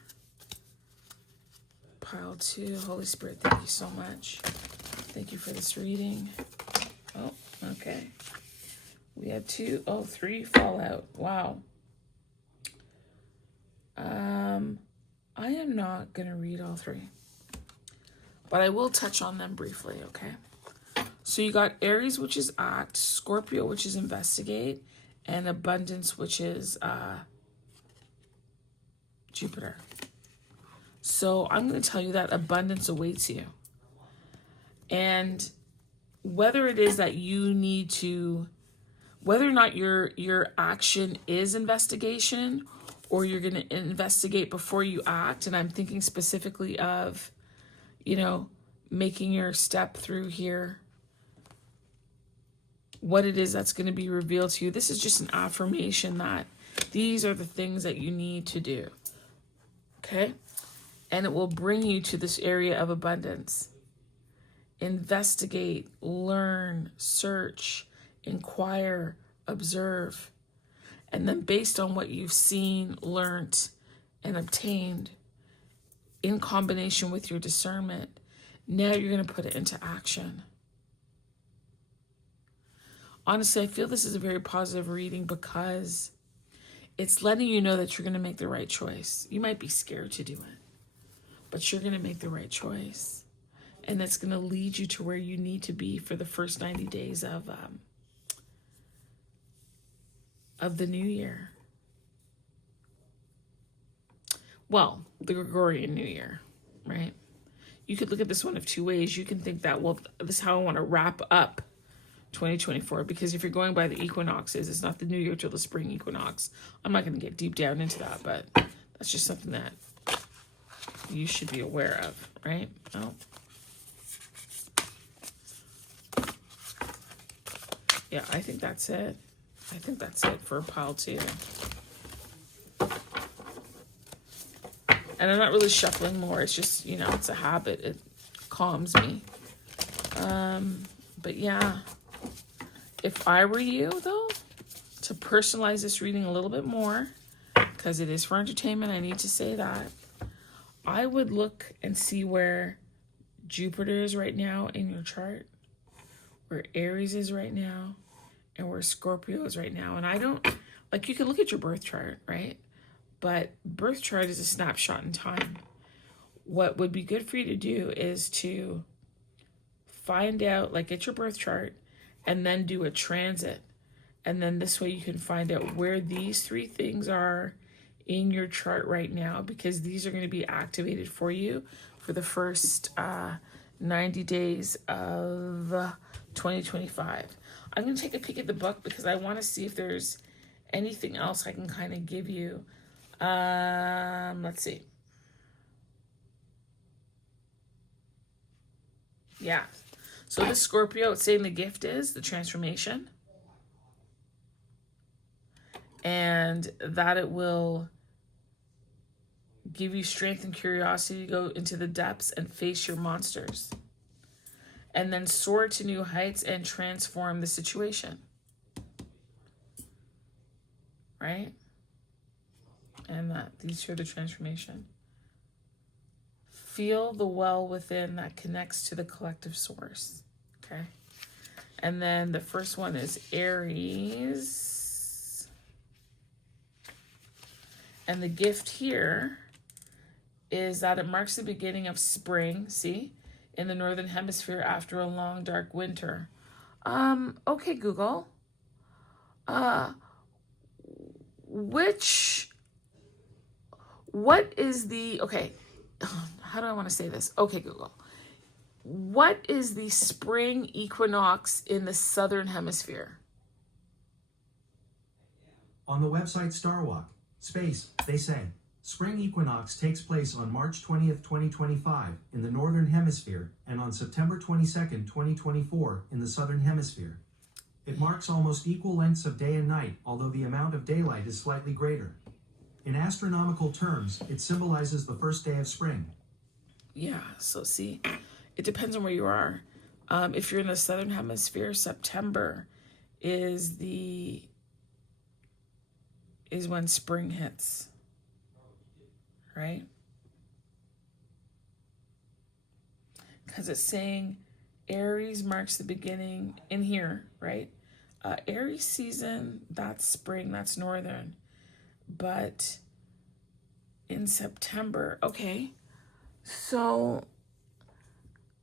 pile 2. Holy Spirit, thank you so much. Thank you for this reading. Oh, okay. We had 2, 3 fall out. Wow. I am not going to read all 3, but I will touch on them briefly, okay? So you got Aries, which is act, Scorpio, which is investigate, and abundance, which is Jupiter. So I'm going to tell you that abundance awaits you. And whether it is that you need to, whether or not your action is investigation, or you're going to investigate before you act, and I'm thinking specifically of, making your step through here, what it is that's going to be revealed to you. This is just an affirmation that these are the things that you need to do. Okay? And it will bring you to this area of abundance. Investigate, learn, search, inquire, observe. And then based on what you've seen, learned, and obtained, in combination with your discernment, now you're going to put it into action. Honestly, I feel this is a very positive reading because it's letting you know that you're going to make the right choice. You might be scared to do it, but you're going to make the right choice. And it's going to lead you to where you need to be for the first 90 days of the new year. Well, the Gregorian New Year, right? You could look at this one of two ways. You can think that, well, this is how I want to wrap up 2024, because if you're going by the equinoxes, it's not the new year till the spring equinox. I'm not going to get deep down into that, but that's just something that you should be aware of, right? Oh. Yeah, I think that's it. I think that's it for pile 2. And I'm not really shuffling more. It's just, it's a habit. It calms me. But yeah, if I were you, though, to personalize this reading a little bit more, because it is for entertainment, I need to say that, I would look and see where Jupiter is right now in your chart, where Aries is right now, and where Scorpio is right now. And I don't, you can look at your birth chart, right? But birth chart is a snapshot in time. What would be good for you to do is to find out, get your birth chart and then do a transit. And then this way you can find out where these 3 things are in your chart right now, because these are going to be activated for you for the first 90 days of 2025. I'm going to take a peek at the book because I want to see if there's anything else I can kind of give you. Let's see. Yeah. So the Scorpio, it's saying the gift is the transformation. And that it will give you strength and curiosity to go into the depths and face your monsters. And then soar to new heights and transform the situation. Right? And that these are the transformation. Feel the well within that connects to the collective source. Okay. And then the first one is Aries. And the gift here is that it marks the beginning of spring, see, in the northern hemisphere after a long dark winter. Okay, Google. What is the, okay, how do I want to say this? Okay, Google. What is the spring equinox in the southern hemisphere? On the website Starwalk, they say, spring equinox takes place on March 20th, 2025 in the northern hemisphere and on September 22nd, 2024 in the southern hemisphere. It marks almost equal lengths of day and night, although the amount of daylight is slightly greater. In astronomical terms, it symbolizes the first day of spring. Yeah, so see, it depends on where you are. If you're in the southern hemisphere, September is when spring hits, right? Because it's saying Aries marks the beginning in here, right? Aries season, that's spring, that's northern. But in September, okay, so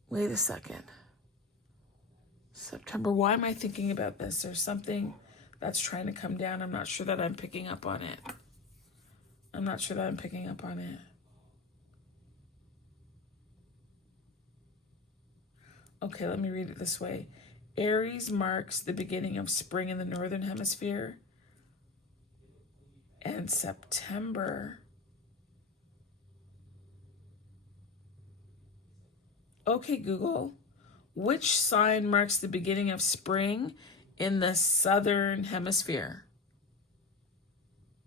wait a second. September, why am I thinking about this? There's something that's trying to come down. I'm not sure that I'm picking up on it. Okay, let me read it this way. Aries marks the beginning of spring in the northern hemisphere. And September. Okay, Google. Which sign marks the beginning of spring in the southern hemisphere?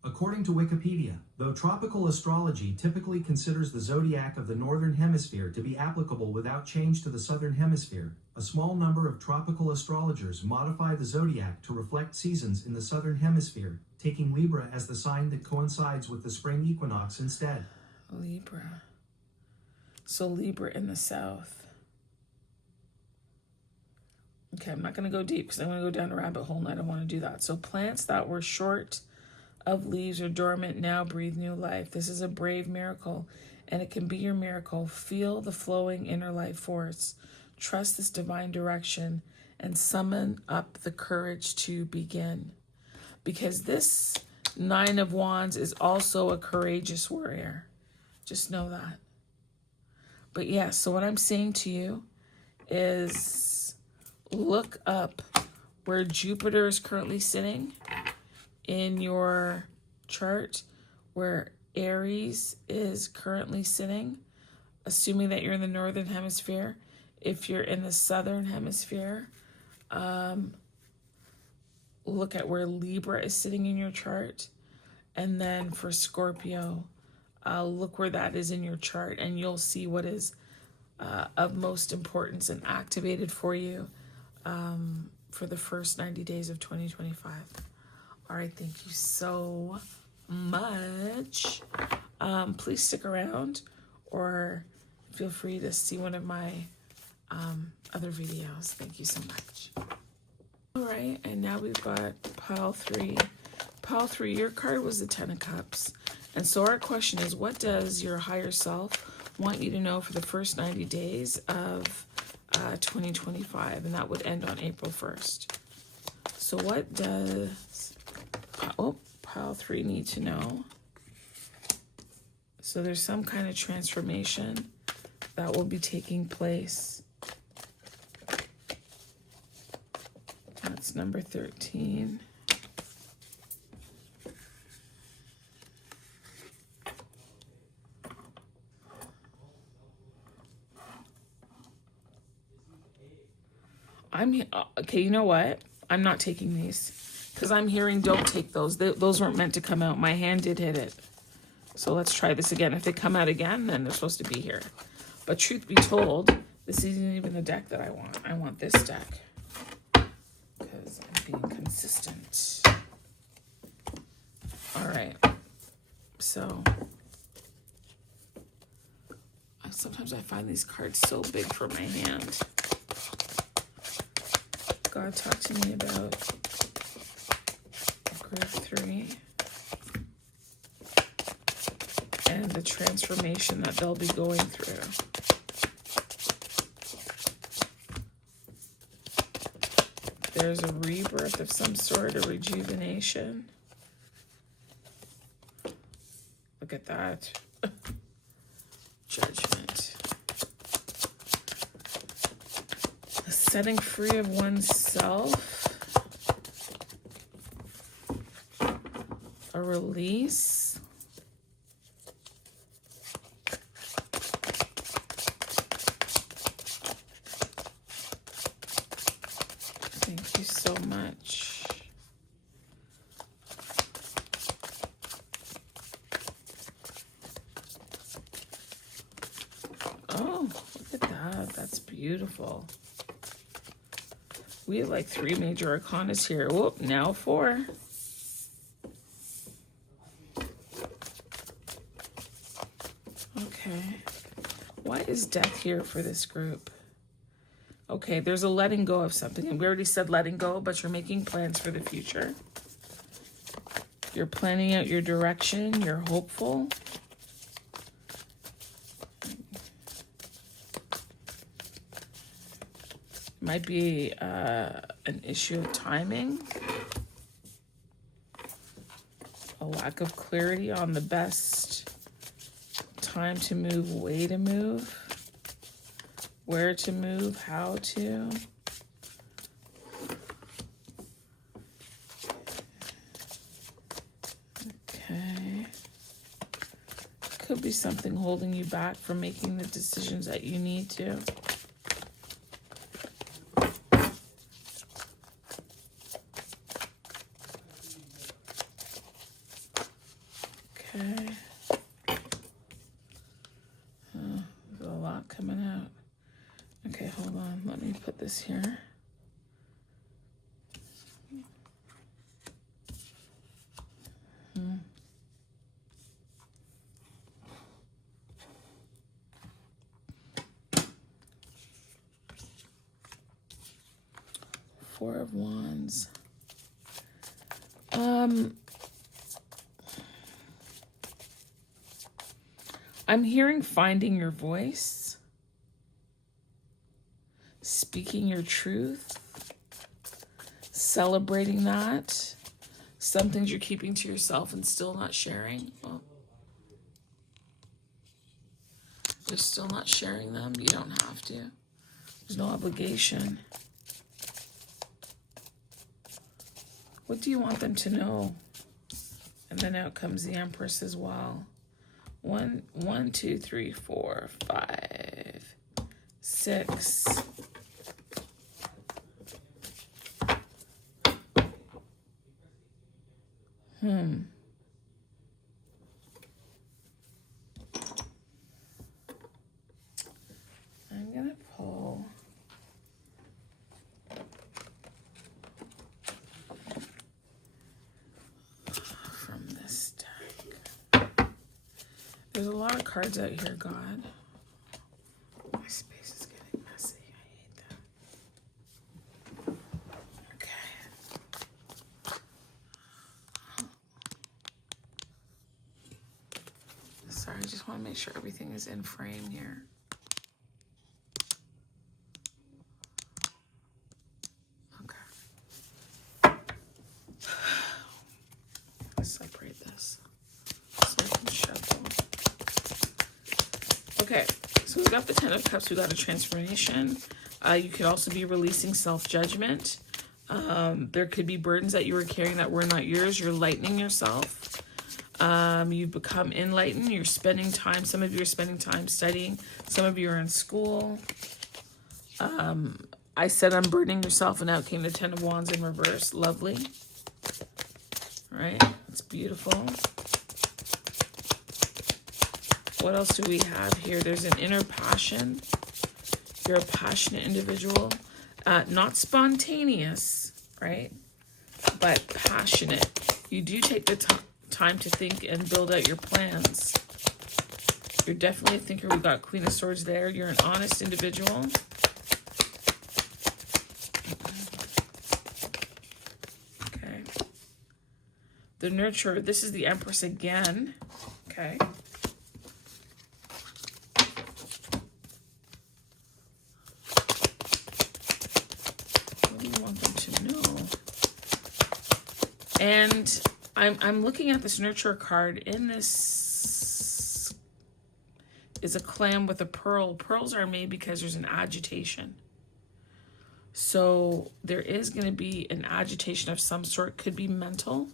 According to Wikipedia, though tropical astrology typically considers the zodiac of the northern hemisphere to be applicable without change to the southern hemisphere, a small number of tropical astrologers modify the zodiac to reflect seasons in the southern hemisphere, taking Libra as the sign that coincides with the spring equinox instead. Libra. So Libra in the south. Okay, I'm not going to go deep because I'm going to go down a rabbit hole and I don't want to do that. So plants that were short of leaves or dormant now breathe new life. This is a brave miracle, and it can be your miracle. Feel the flowing inner life force. Trust this divine direction and summon up the courage to begin. Because this Nine of Wands is also a courageous warrior. Just know that. But yeah, so what I'm saying to you is look up where Jupiter is currently sitting in your chart, where Aries is currently sitting, assuming that you're in the northern hemisphere. If you're in the southern hemisphere, look at where Libra is sitting in your chart. And then for Scorpio, look where that is in your chart, and you'll see what is of most importance and activated for you for the first 90 days of 2025. All right, thank you so much. Please stick around or feel free to see one of my other videos. Thank you so much. All right, and now we've got pile 3. Pile 3, your card was the 10 of Cups. And so our question is, what does your higher self want you to know for the first 90 days of 2025? And that would end on April 1st. So what does pile 3 need to know? So there's some kind of transformation that will be taking place. That's number 13. Okay, you know what? I'm not taking these because I'm hearing don't take those. Those weren't meant to come out. My hand did hit it. So let's try this again. If they come out again, then they're supposed to be here. But truth be told, this isn't even the deck that I want. I want this deck because I'm being consistent. All right. So sometimes I find these cards so big for my hand. God, talk to me about group 3 and the transformation that they'll be going through. There's a rebirth of some sort, a rejuvenation. Look at that. Judgment. A setting free of oneself. A release. Thank you so much. Oh, look at that. That's beautiful. We have like 3 major arcanas here. Whoop, now 4. Okay. Why is death here for this group? Okay, there's a letting go of something. And we already said letting go, but you're making plans for the future. You're planning out your direction. You're hopeful. Might be an issue of timing. A lack of clarity on the best time to move, way to move. where to move, how to. Okay. Could be something holding you back from making the decisions that you need to. Okay. There's a lot coming out. Okay, hold on. Let me put this here. Four of Wands. I'm hearing finding your voice, speaking your truth, celebrating that. Some things you're keeping to yourself and still not sharing. Well, you're still not sharing them. You don't have to. There's no obligation. What do you want them to know? And then out comes the Empress as well. 1, 2, 3, 4, 5, 6. I'm gonna pull from this deck. There's a lot of cards out here, God. My space is getting messy. I hate that. Okay. Sorry, I just want to make sure everything is in frame here. Okay. Let's separate this so I can shuffle. Okay, so we've got the Ten of Cups, we've got a transformation. You could also be releasing self-judgment. There could be burdens that you were carrying that were not yours. You're lightening yourself. You've become enlightened. You're spending time. Some of you are spending time studying. Some of you are in school. I said unburdening yourself, and out came the Ten of Wands in reverse. Lovely. Right? It's beautiful. What else do we have here? There's an inner passion. You're a passionate individual. Not spontaneous, right? But passionate. You do take the time to think and build out your plans. You're definitely a thinker. We've got Queen of Swords there. You're an honest individual. Okay. The nurturer. This is the Empress again. Okay. And I'm looking at this nurturer card. In this is a clam with a pearl. Pearls are made because there's an agitation. So there is going to be an agitation of some sort. Could be mental.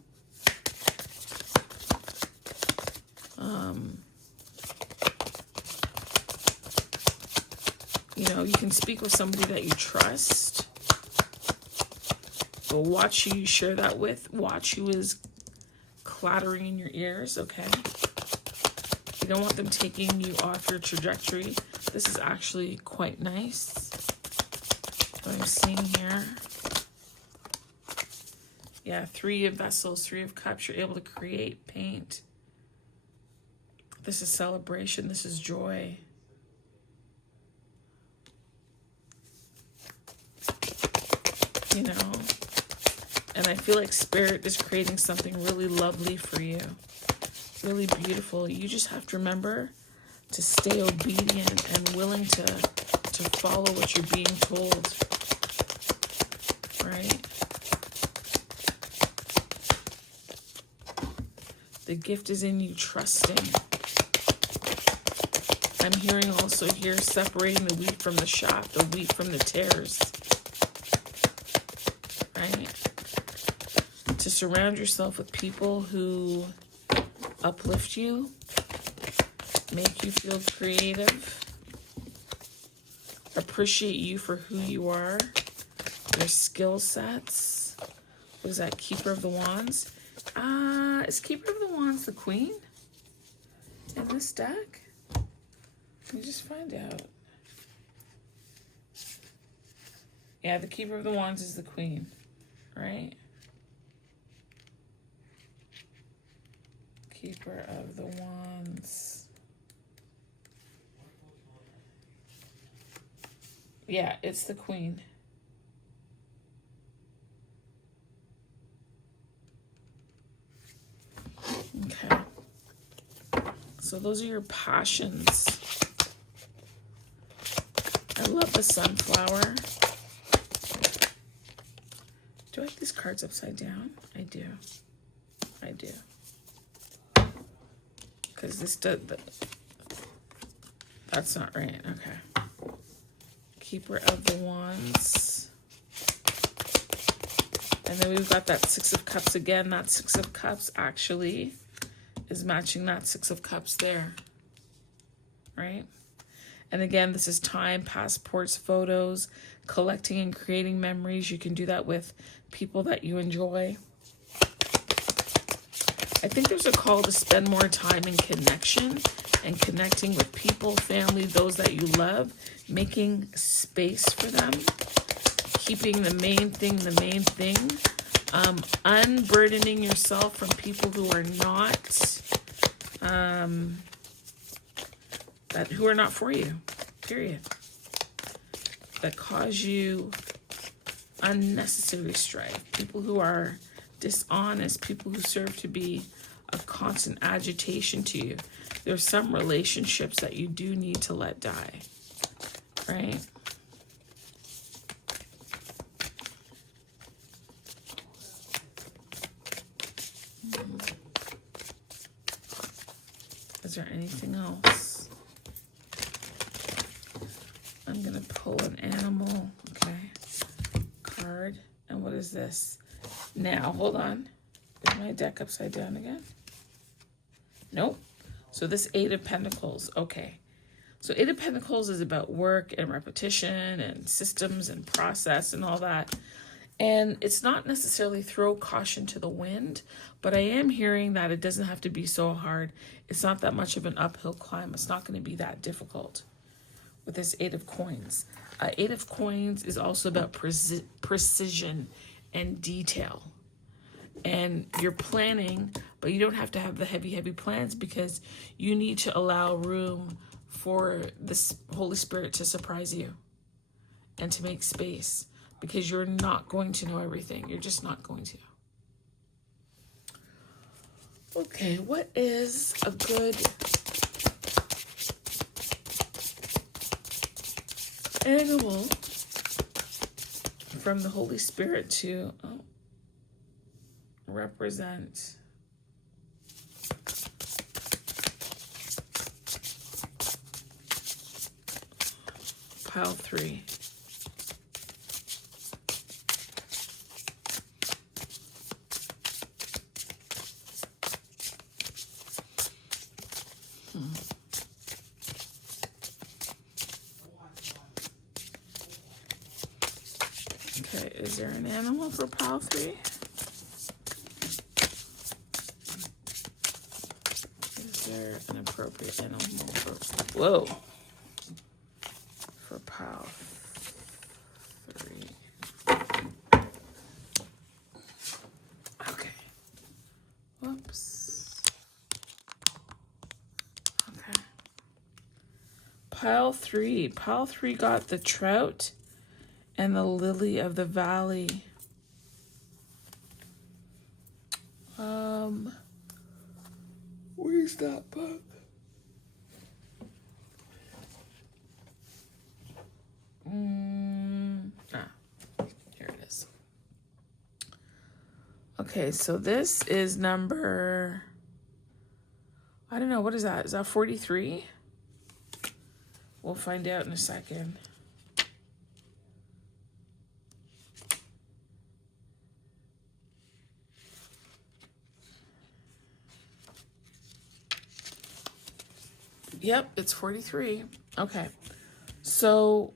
You know, you can speak with somebody that you trust. But watch who you share that with. Watch who is clattering in your ears, okay? You don't want them taking you off your trajectory. This is actually quite nice. What I'm seeing here. Yeah, 3 of vessels, 3 of cups. You're able to create, paint. This is celebration. This is joy. You know? And I feel like Spirit is creating something really lovely for you. Really beautiful. You just have to remember to stay obedient and willing to follow what you're being told. Right? The gift is in you trusting. I'm hearing also here separating the wheat from the chaff, the wheat from the tares. Right? To surround yourself with people who uplift you, make you feel creative, appreciate you for who you are, your skill sets. What is that? Keeper of the Wands. Is Keeper of the Wands the Queen in this deck? Let me just find out. Yeah, the Keeper of the Wands is the Queen, right? Keeper of the Wands. Yeah, it's the Queen. Okay. So those are your passions. I love the sunflower. Do I like these cards upside down? I do. I do. Because this does... That's not right. Okay. Keeper of the Wands. And then we've got that Six of Cups again. That Six of Cups actually is matching that Six of Cups there. Right? And again, this is time, passports, photos, collecting and creating memories. You can do that with people that you enjoy. I think there's a call to spend more time in connection and connecting with people, family, those that you love, making space for them, keeping the main thing, unburdening yourself from people who are not, who are not for you, period. That cause you unnecessary strife, people who are dishonest, people who serve to be a constant agitation to you. There's some relationships that you do need to let die, right? Is there anything else? I'm gonna pull an animal, okay, card. And what is this? Now, hold on. Is my deck upside down again? Nope. So this Eight of Pentacles, okay. So Eight of Pentacles is about work and repetition and systems and process and all that. And it's not necessarily throw caution to the wind, but I am hearing that it doesn't have to be so hard. It's not that much of an uphill climb. It's not going to be that difficult with this Eight of Coins. Eight of Coins is also about precision and detail. And you're planning, but you don't have to have the heavy plans because you need to allow room for this Holy Spirit to surprise you and to make space, because you're not going to know everything. You're just not going to. Okay, what is a good animal from the Holy Spirit to represent pile 3? Okay, is there an animal for pile 3? Is there an appropriate animal for pile 3? Okay. Whoops. Okay. Pile 3. Pile 3 got the trout and the lily of the valley. Where's that book? Here it is. Okay, so this is number, I don't know, what is that? Is that 43? We'll find out in a second. Yep, it's 43. Okay. So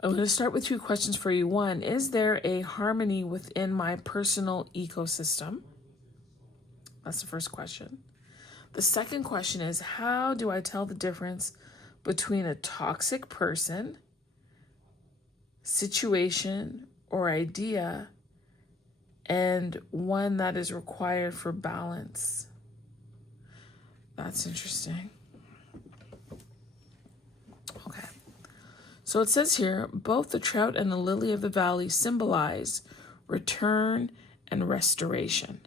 I'm going to start with two questions for you. One, is there a harmony within my personal ecosystem? That's the first question. The second question is, how do I tell the difference between a toxic person, situation, or idea and one that is required for balance? That's interesting. Okay. So it says here, both the trout and the lily of the valley symbolize return and restoration.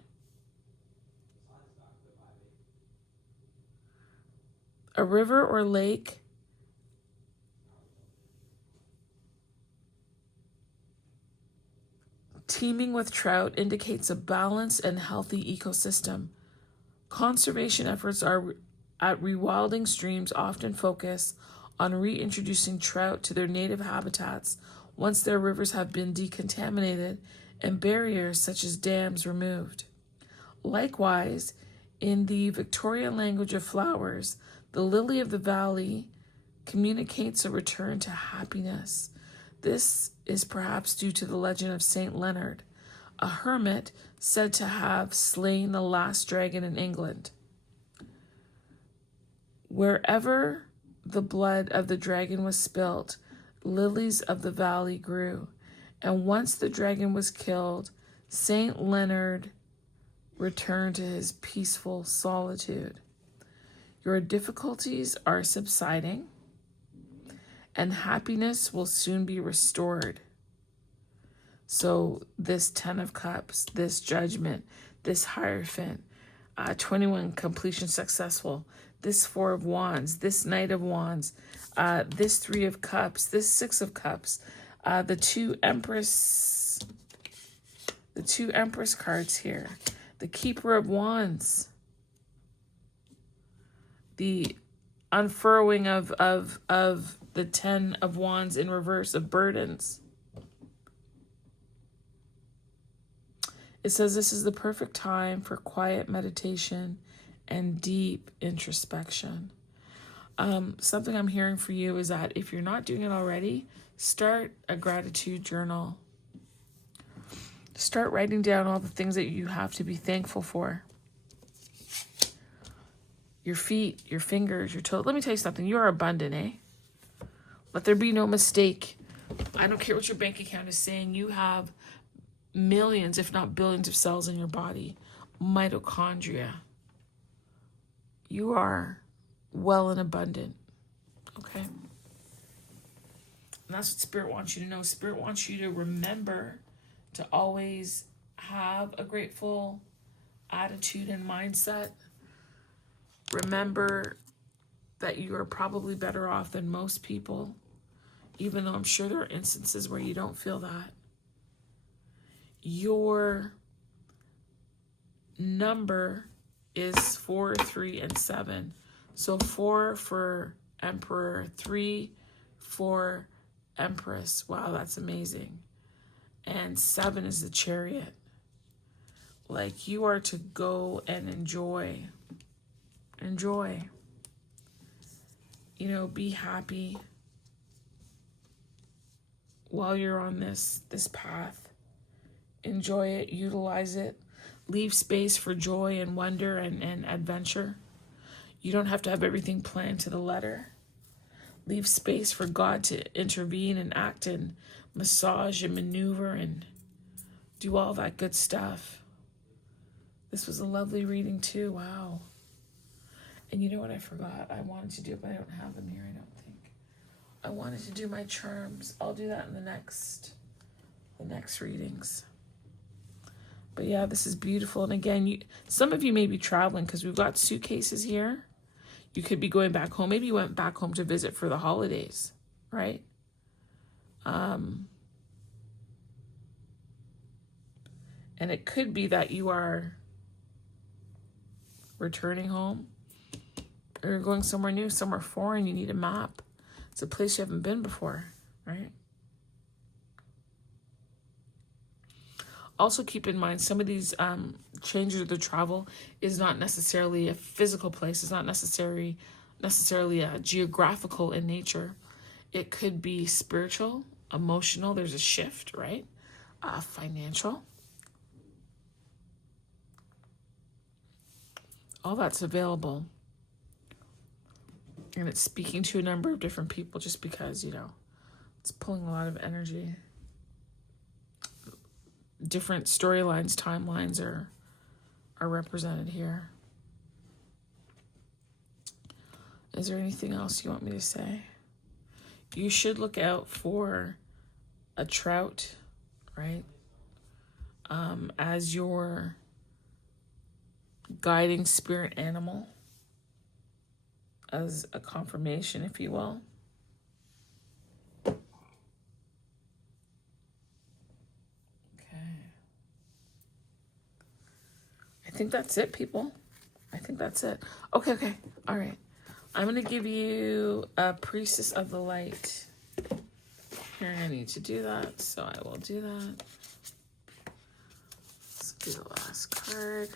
A river or lake teeming with trout indicates a balanced and healthy ecosystem. Conservation efforts at rewilding streams often focus on reintroducing trout to their native habitats once their rivers have been decontaminated and barriers such as dams removed. Likewise, in the Victorian language of flowers, the lily of the valley communicates a return to happiness. This is perhaps due to the legend of Saint Leonard, a hermit said to have slain the last dragon in England. Wherever the blood of the dragon was spilt, lilies of the valley grew. And once the dragon was killed, Saint Leonard returned to his peaceful solitude. Your difficulties are subsiding, and happiness will soon be restored. So this 10 of Cups, this Judgment, this Hierophant, 21 completion successful, this 4 of Wands, this Knight of Wands, this 3 of Cups, this 6 of Cups, the two Empress cards here, the Keeper of Wands, the unfurrowing of the 10 of Wands in reverse of burdens. It says this is the perfect time for quiet meditation and deep introspection. Something I'm hearing for you is that if you're not doing it already, start a gratitude journal. Start writing down all the things that you have to be thankful for. Your feet, your fingers, your toes. Let me tell you something. You are abundant, eh? Let there be no mistake. I don't care what your bank account is saying. You have millions, if not billions of cells in your body. Mitochondria. You are well and abundant. Okay? And that's what Spirit wants you to know. Spirit wants you to remember to always have a grateful attitude and mindset. Remember that you are probably better off than most people, even though I'm sure there are instances where you don't feel that. Your number is 4, 3, and 7. So 4 for Emperor, 3 for Empress. Wow, that's amazing. And 7 is the Chariot. Like, you are to go and enjoy. Enjoy. You know, be happy while you're on this path. Enjoy it, utilize it. Leave space for joy and wonder and adventure. You don't have to have everything planned to the letter. Leave space for God to intervene and act and massage and maneuver and do all that good stuff. This was a lovely reading too. Wow. And you know what I forgot? I wanted to do it, but I don't have them here, I don't think. I wanted to do my charms. I'll do that in the next readings. But yeah, this is beautiful. And again, some of you may be traveling because we've got suitcases here. You could be going back home. Maybe you went back home to visit for the holidays, right? And it could be that you are returning home, or you're going somewhere new, somewhere foreign, you need a map. It's a place you haven't been before, right? Also keep in mind, some of these changes of the travel is not necessarily a physical place. It's not necessarily a geographical in nature. It could be spiritual, emotional. There's a shift, right? Financial. All that's available. And it's speaking to a number of different people just because, it's pulling a lot of energy. Different storylines, timelines are represented here. Is there anything else you want me to say? You should look out for a trout, right? As your guiding spirit animal, as a confirmation, if you will. I think that's it, people. I think that's it. Okay. All right. I'm going to give you a priestess of the light. Here, I need to do that, so I will do that. Let's do the last card.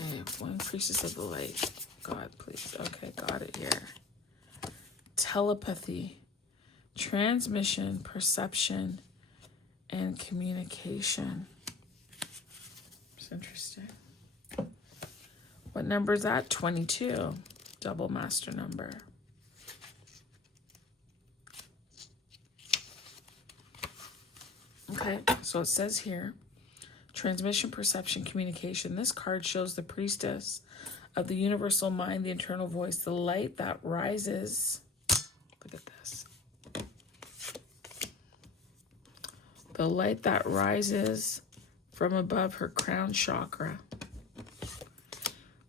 Okay, one priestess of the light. God, please. Okay, got it here. Telepathy. Transmission, perception, and communication. It's interesting. What number is that? 22. Double master number. Okay, so it says here, transmission, perception, communication. This card shows the priestess of the universal mind, the internal voice, the light that rises. Look at this. The light that rises from above her crown chakra.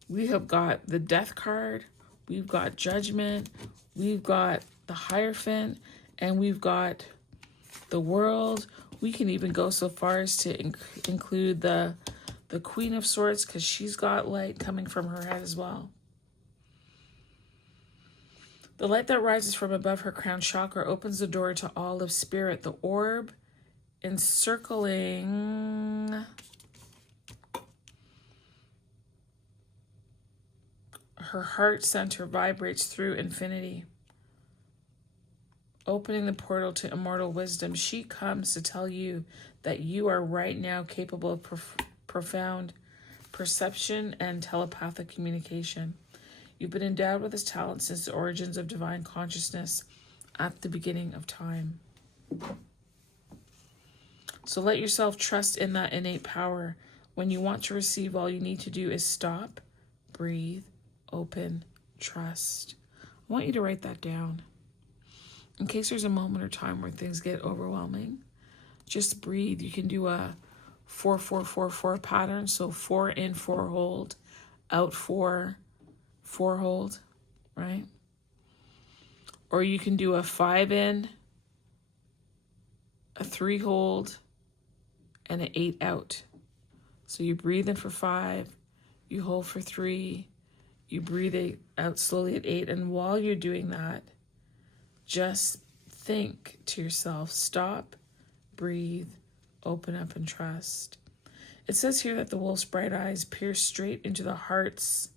We have got the death card, we've got judgment, we've got the Hierophant, and we've got the world. We can even go so far as to include the Queen of Swords, because she's got light coming from her head as well. The light that rises from above her crown chakra opens the door to all of spirit. The orb encircling her heart center vibrates through infinity, opening the portal to immortal wisdom. She comes to tell you that you are right now capable of profound perception and telepathic communication. You've been endowed with this talent since the origins of divine consciousness at the beginning of time. So let yourself trust in that innate power. When you want to receive, all you need to do is stop, breathe, open, trust. I want you to write that down. In case there's a moment or time where things get overwhelming, just breathe. You can do a 4-4-4-4 pattern. So 4 in, 4 hold, out 4, 4 hold, right? Or you can do a 5 in, a 3 hold, and an 8 out. So you breathe in for 5, you hold for 3, you breathe out slowly at 8. And while you're doing that, just think to yourself, stop, breathe, open up, and trust. It says here that the wolf's bright eyes pierce straight into the hearts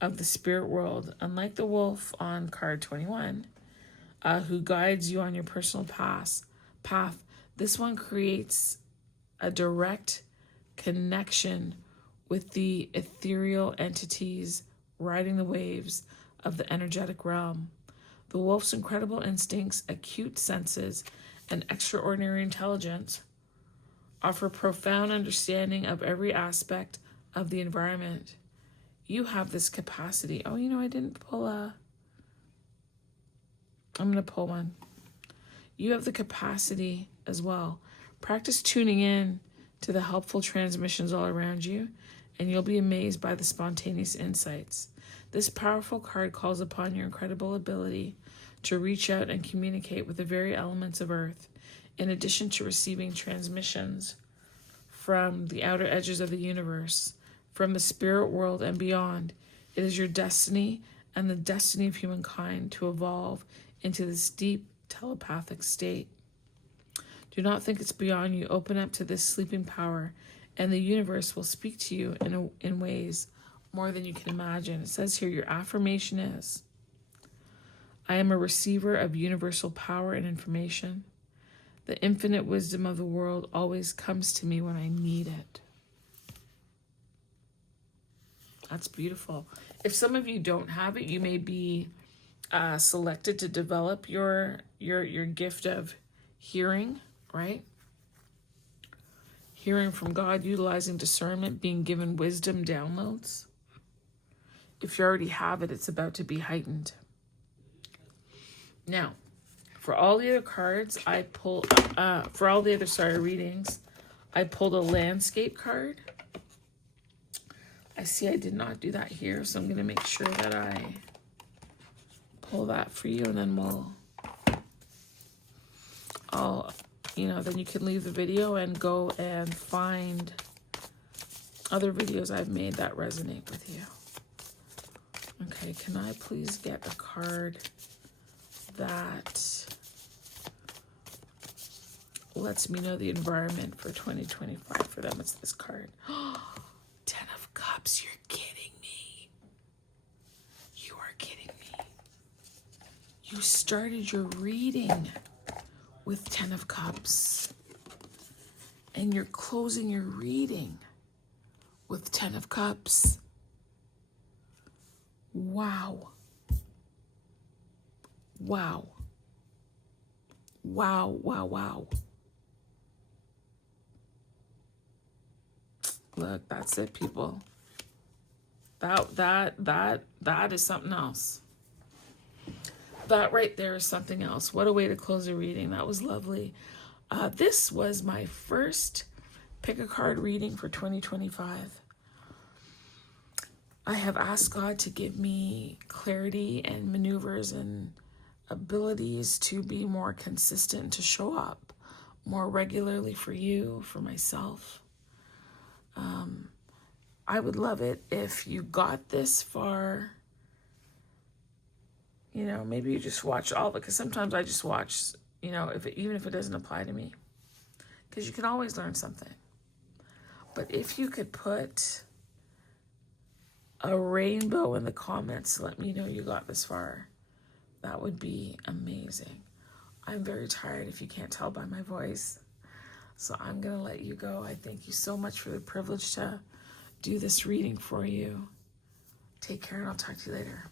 of the spirit world. Unlike the wolf on card 21, who guides you on your personal path, this one creates a direct connection with the ethereal entities riding the waves of the energetic realm. The wolf's incredible instincts, acute senses, and extraordinary intelligence offer profound understanding of every aspect of the environment. You have this capacity. Oh, I didn't pull I'm going to pull one. You have the capacity as well. Practice tuning in to the helpful transmissions all around you, and you'll be amazed by the spontaneous insights. This powerful card calls upon your incredible ability to reach out and communicate with the very elements of Earth. In addition to receiving transmissions from the outer edges of the universe, from the spirit world and beyond, it is your destiny and the destiny of humankind to evolve into this deep telepathic state. Do not think it's beyond you. Open up to this sleeping power, and the universe will speak to you in ways more than you can imagine. It says here, your affirmation is, I am a receiver of universal power and information. The infinite wisdom of the world always comes to me when I need it. That's beautiful. If some of you don't have it, you may be selected to develop your gift of hearing, right? Hearing from God, utilizing discernment, being given wisdom downloads. If you already have it, it's about to be heightened. Now, for all the other cards, I pulled, for all the other, readings, I pulled a landscape card. I see I did not do that here, so I'm going to make sure that I pull that for you, and then then you can leave the video and go and find other videos I've made that resonate with you. Okay, can I please get a card that lets me know the environment for 2025 for them? It's this card. 10 of Cups, you're kidding me. You are kidding me. You started your reading with 10 of Cups, and you're closing your reading with 10 of Cups. Wow. Wow. Wow, wow, wow. Look, that's it, people. That is something else. That right there is something else. What a way to close a reading. That was lovely. This was my first pick a card reading for 2025. I have asked God to give me clarity and maneuvers and abilities to be more consistent, to show up more regularly for you, for myself. I would love it if you got this far. Maybe you just watch all of it, because sometimes I just watch, even if it doesn't apply to me, because you can always learn something. But if you could put a rainbow in the comments to let me know you got this far, that would be amazing. I'm very tired, if you can't tell by my voice. So I'm going to let you go. I thank you so much for the privilege to do this reading for you. Take care, and I'll talk to you later.